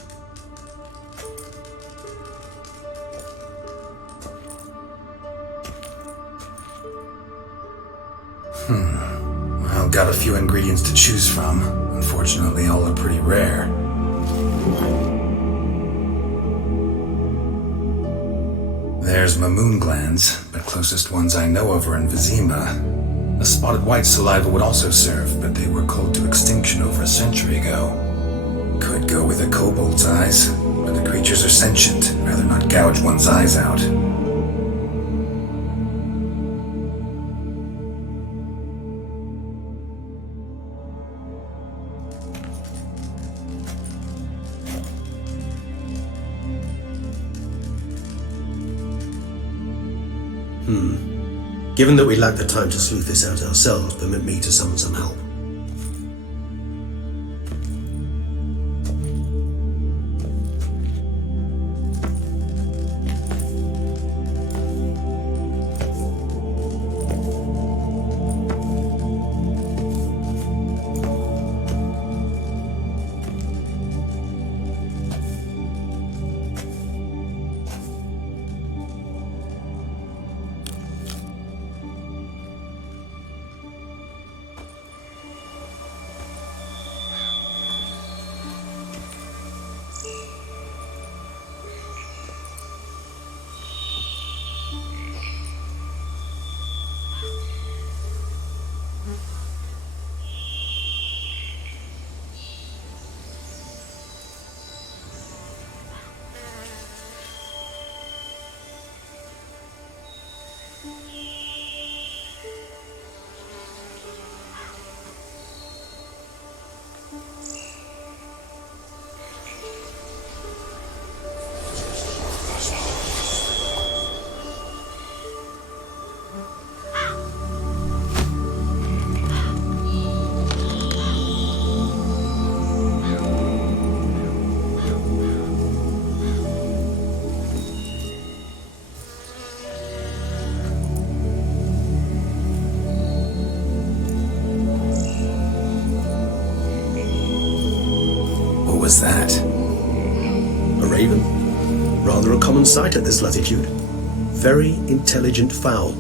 Well, got a few ingredients to choose from. Unfortunately, all are pretty rare. There's mamoon glands, but closest ones I know of are in Vizima. A spotted white saliva would also serve, but they were culled to extinction over a century ago. Could go with a kobold's eyes, but the creatures are sentient. Rather not gouge one's eyes out. Given that we lack the time to sleuth this out ourselves, permit me to summon some help. Was that? A raven. Rather a common sight at this latitude. Very intelligent fowl.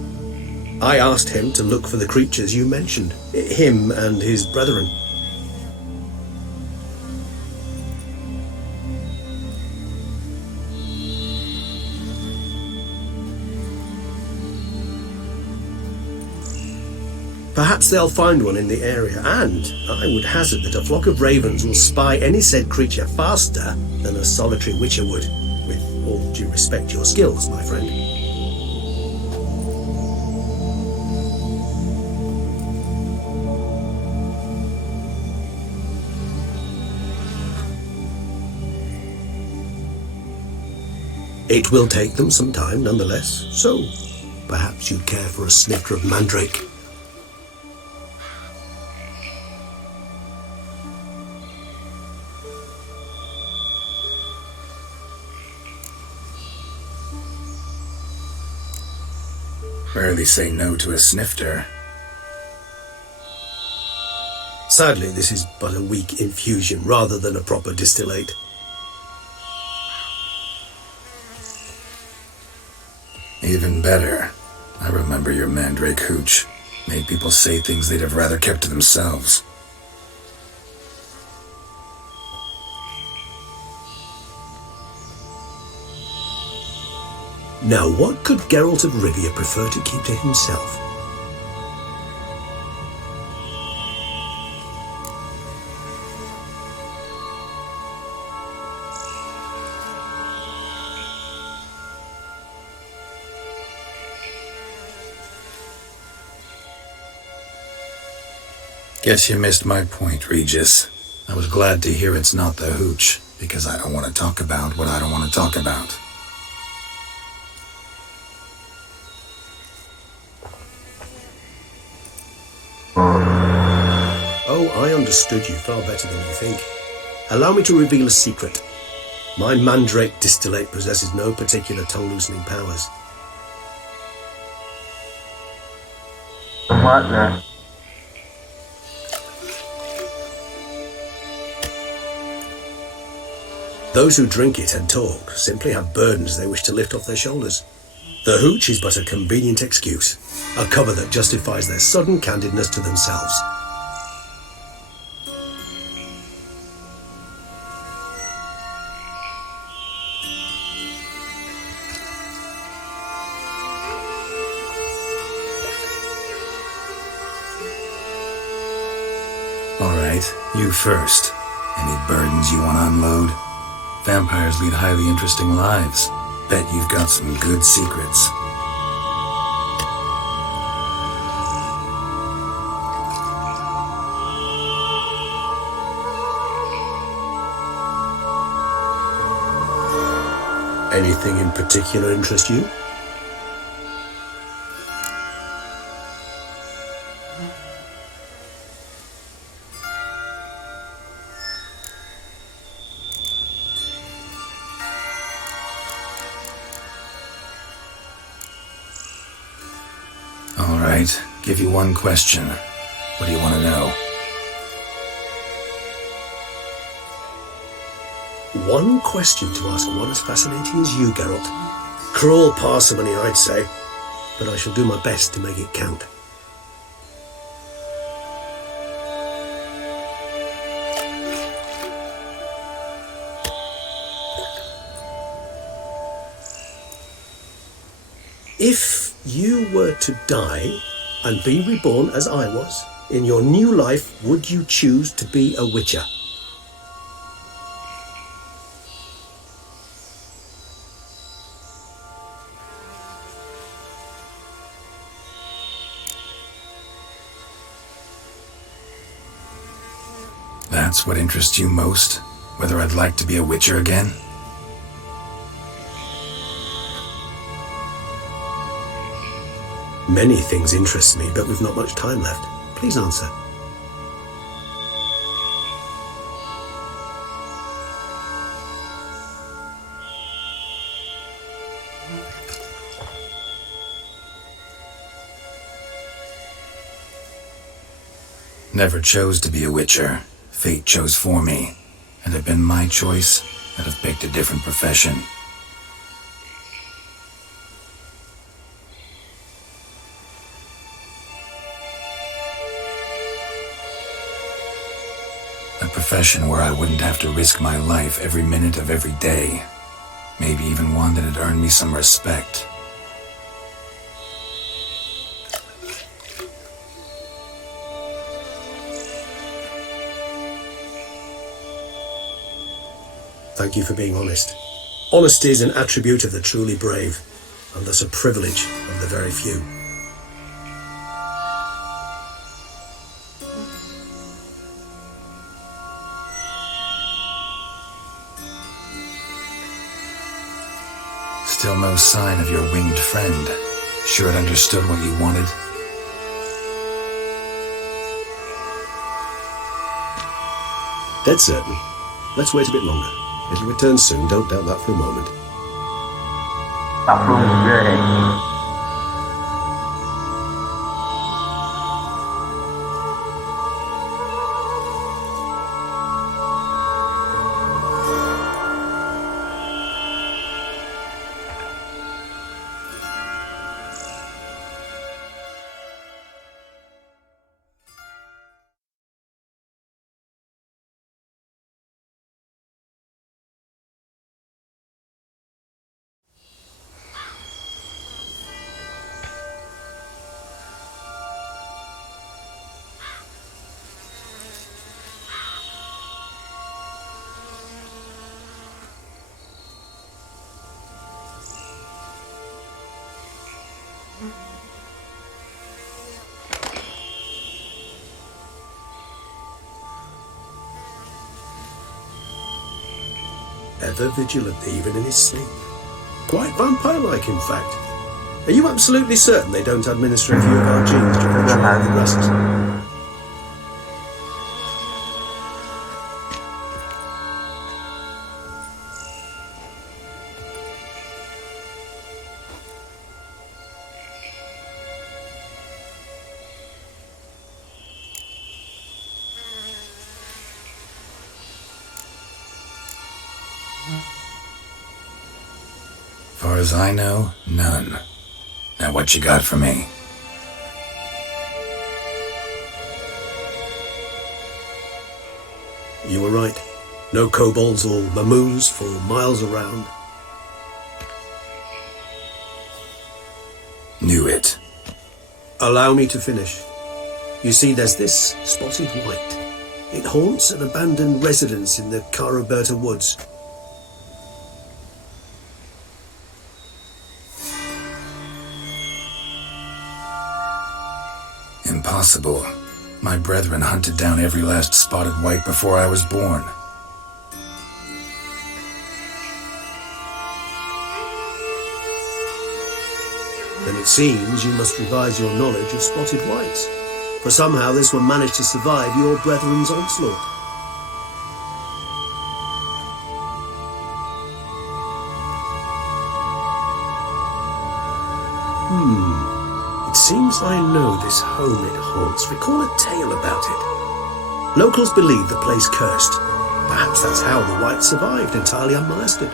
I asked him to look for the creatures you mentioned. Him and his brethren. Perhaps they'll find one in the area, and I would hazard that a flock of ravens will spy any said creature faster than a solitary witcher would. With all due respect to your skills, my friend. It will take them some time, nonetheless, so perhaps you'd care for a snifter of mandrake. Rarely say no to a snifter. Sadly, this is but a weak infusion rather than a proper distillate. Even better. I remember your mandrake hooch. Made people say things they'd have rather kept to themselves. Now, what could Geralt of Rivia prefer to keep to himself? Guess you missed my point, Regis. I was glad to hear it's not the hooch, because I don't want to talk about what I don't want to talk about. Oh, I understood you far better than you think. Allow me to reveal a secret. My mandrake distillate possesses no particular tongue-loosening powers. What the? Those who drink it and talk simply have burdens they wish to lift off their shoulders. The hooch is but a convenient excuse, a cover that justifies their sudden candidness to themselves. All right, you first. Any burdens you want to unload? Vampires lead highly interesting lives. Bet you've got some good secrets. Anything in particular interest you? All right, give you one question. What do you want to know? One question to ask one as fascinating as you, Geralt. Cruel parsimony, I'd say, but I shall do my best to make it count. If you were to die and be reborn as I was, in your new life, would you choose to be a witcher? That's what interests you most? Whether I'd like to be a witcher again? Many things interest me, but we've not much time left. Please answer. Never chose to be a witcher. Fate chose for me. Had it been my choice, I'd have picked a different profession. A profession where I wouldn't have to risk my life every minute of every day. Maybe even one that'd earn me some respect. Thank you for being honest. Honesty is an attribute of the truly brave, and thus a privilege of the very few. Still no sign of your winged friend. Sure it understood what you wanted? Dead certain. Let's wait a bit longer. It'll return soon, don't doubt that for a moment. Tập luôn ghê. Ever vigilant, even in his sleep. Quite vampire-like, in fact. Are you absolutely certain they don't administer a few of our genes during the trial of the rest? Far as I know, none. Now what you got for me? You were right. No kobolds or mamoons for miles around. Knew it. Allow me to finish. You see, there's this spotted white. It haunts an abandoned residence in the Caraberta woods. Impossible. My brethren hunted down every last spotted white before I was born. Then it seems you must revise your knowledge of spotted whites, for somehow this one managed to survive your brethren's onslaught. It seems I know this home it haunts. Recall a tale about it. Locals believe the place cursed. Perhaps that's how the whites survived entirely unmolested.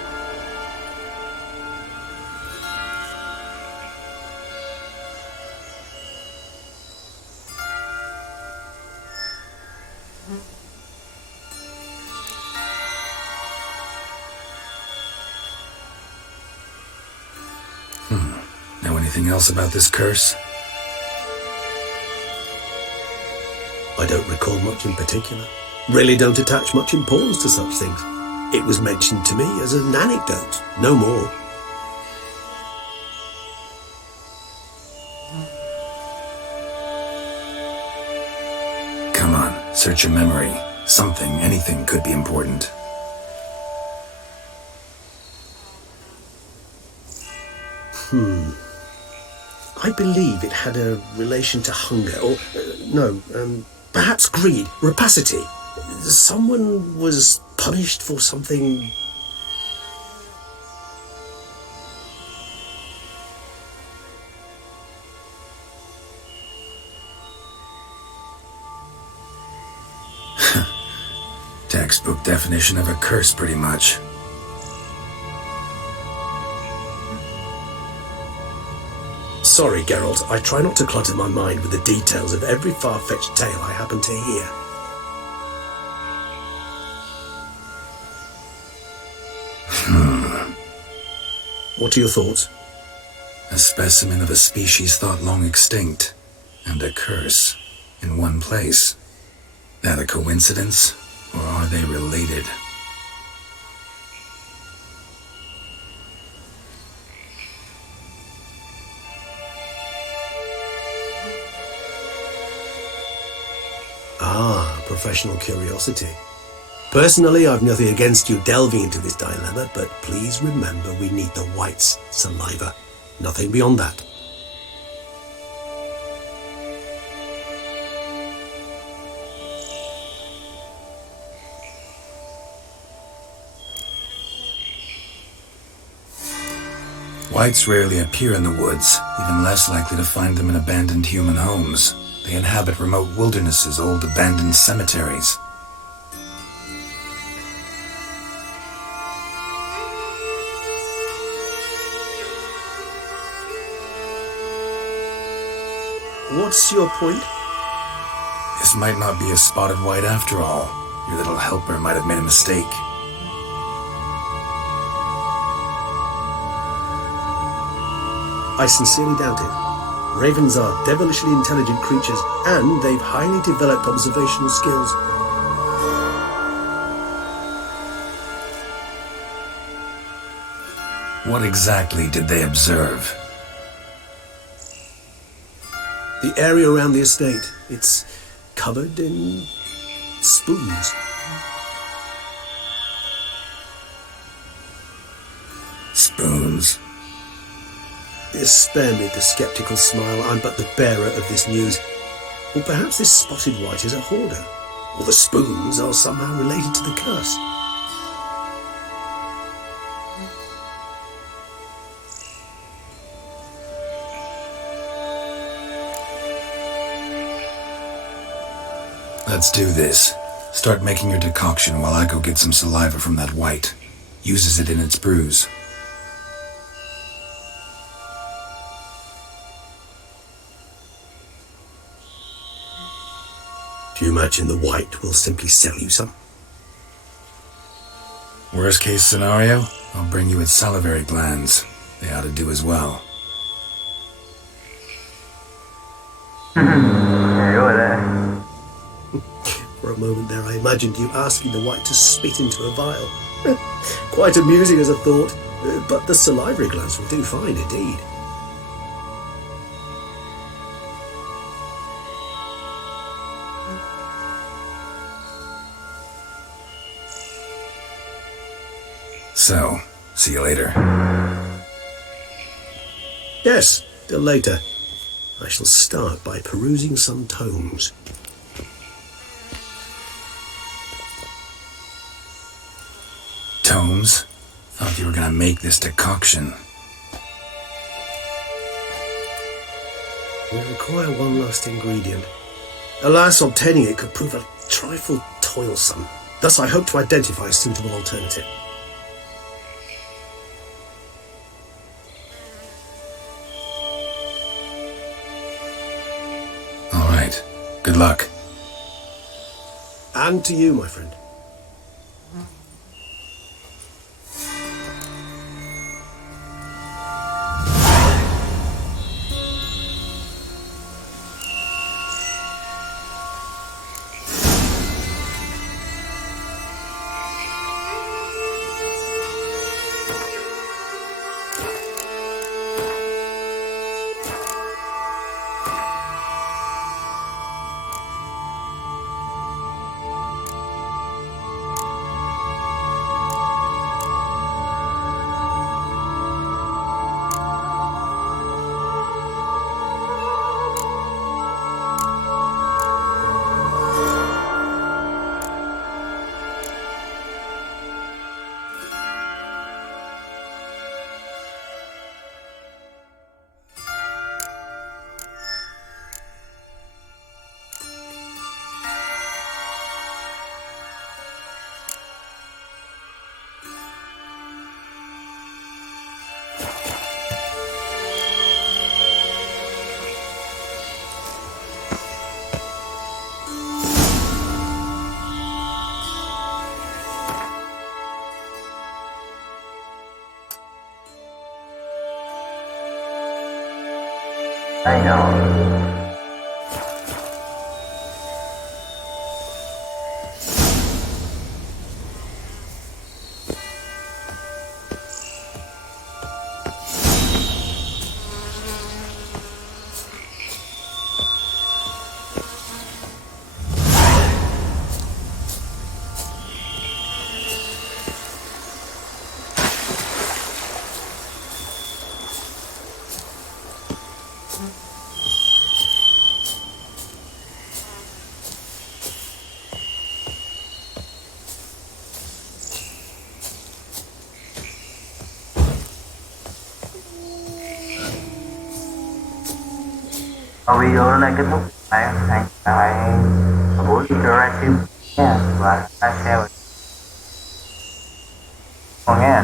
Know anything else about this curse? I don't recall much in particular. Really don't attach much importance to such things. It was mentioned to me as an anecdote, no more. Come on, search your memory. Something, anything could be important. I believe it had a relation to hunger, or perhaps greed, rapacity. Someone was punished for something. Textbook definition of a curse, pretty much. Sorry, Geralt, I try not to clutter my mind with the details of every far-fetched tale I happen to hear. What are your thoughts? A specimen of a species thought long extinct, and a curse in one place. That a coincidence, or are they related? professional curiosity. Personally, I've nothing against you delving into this dilemma, but please remember we need the white's saliva. Nothing beyond that. Whites rarely appear in the woods, even less likely to find them in abandoned human homes. They inhabit remote wildernesses, old abandoned cemeteries. What's your point? This might not be a spotted white after all. Your little helper might have made a mistake. I sincerely doubt it. Ravens are devilishly intelligent creatures, and they've highly developed observational skills. What exactly did they observe? The area around the estate, it's covered in spoons. Spoons? Spare me the sceptical smile. I'm but the bearer of this news. Or perhaps this spotted white is a hoarder, or the spoons are somehow related to the curse. Let's do this. Start making your decoction while I go get some saliva from that white. Uses it in its brews. Do you imagine the white will simply sell you some? Worst case scenario, I'll bring you its salivary glands. They ought to do as well. For a moment there, I imagined you asking the white to spit into a vial. Quite amusing as a thought, but the salivary glands will do fine indeed. So, see you later. Yes, till later. I shall start by perusing some tomes. Tomes? Thought you were gonna make this decoction. We require one last ingredient. Alas, obtaining it could prove a trifle toilsome. Thus, I hope to identify a suitable alternative. All right. Good luck. And to you, my friend. I know. Video đến đây kết thúc. Hãy buổi livestream nha và share còn nghe.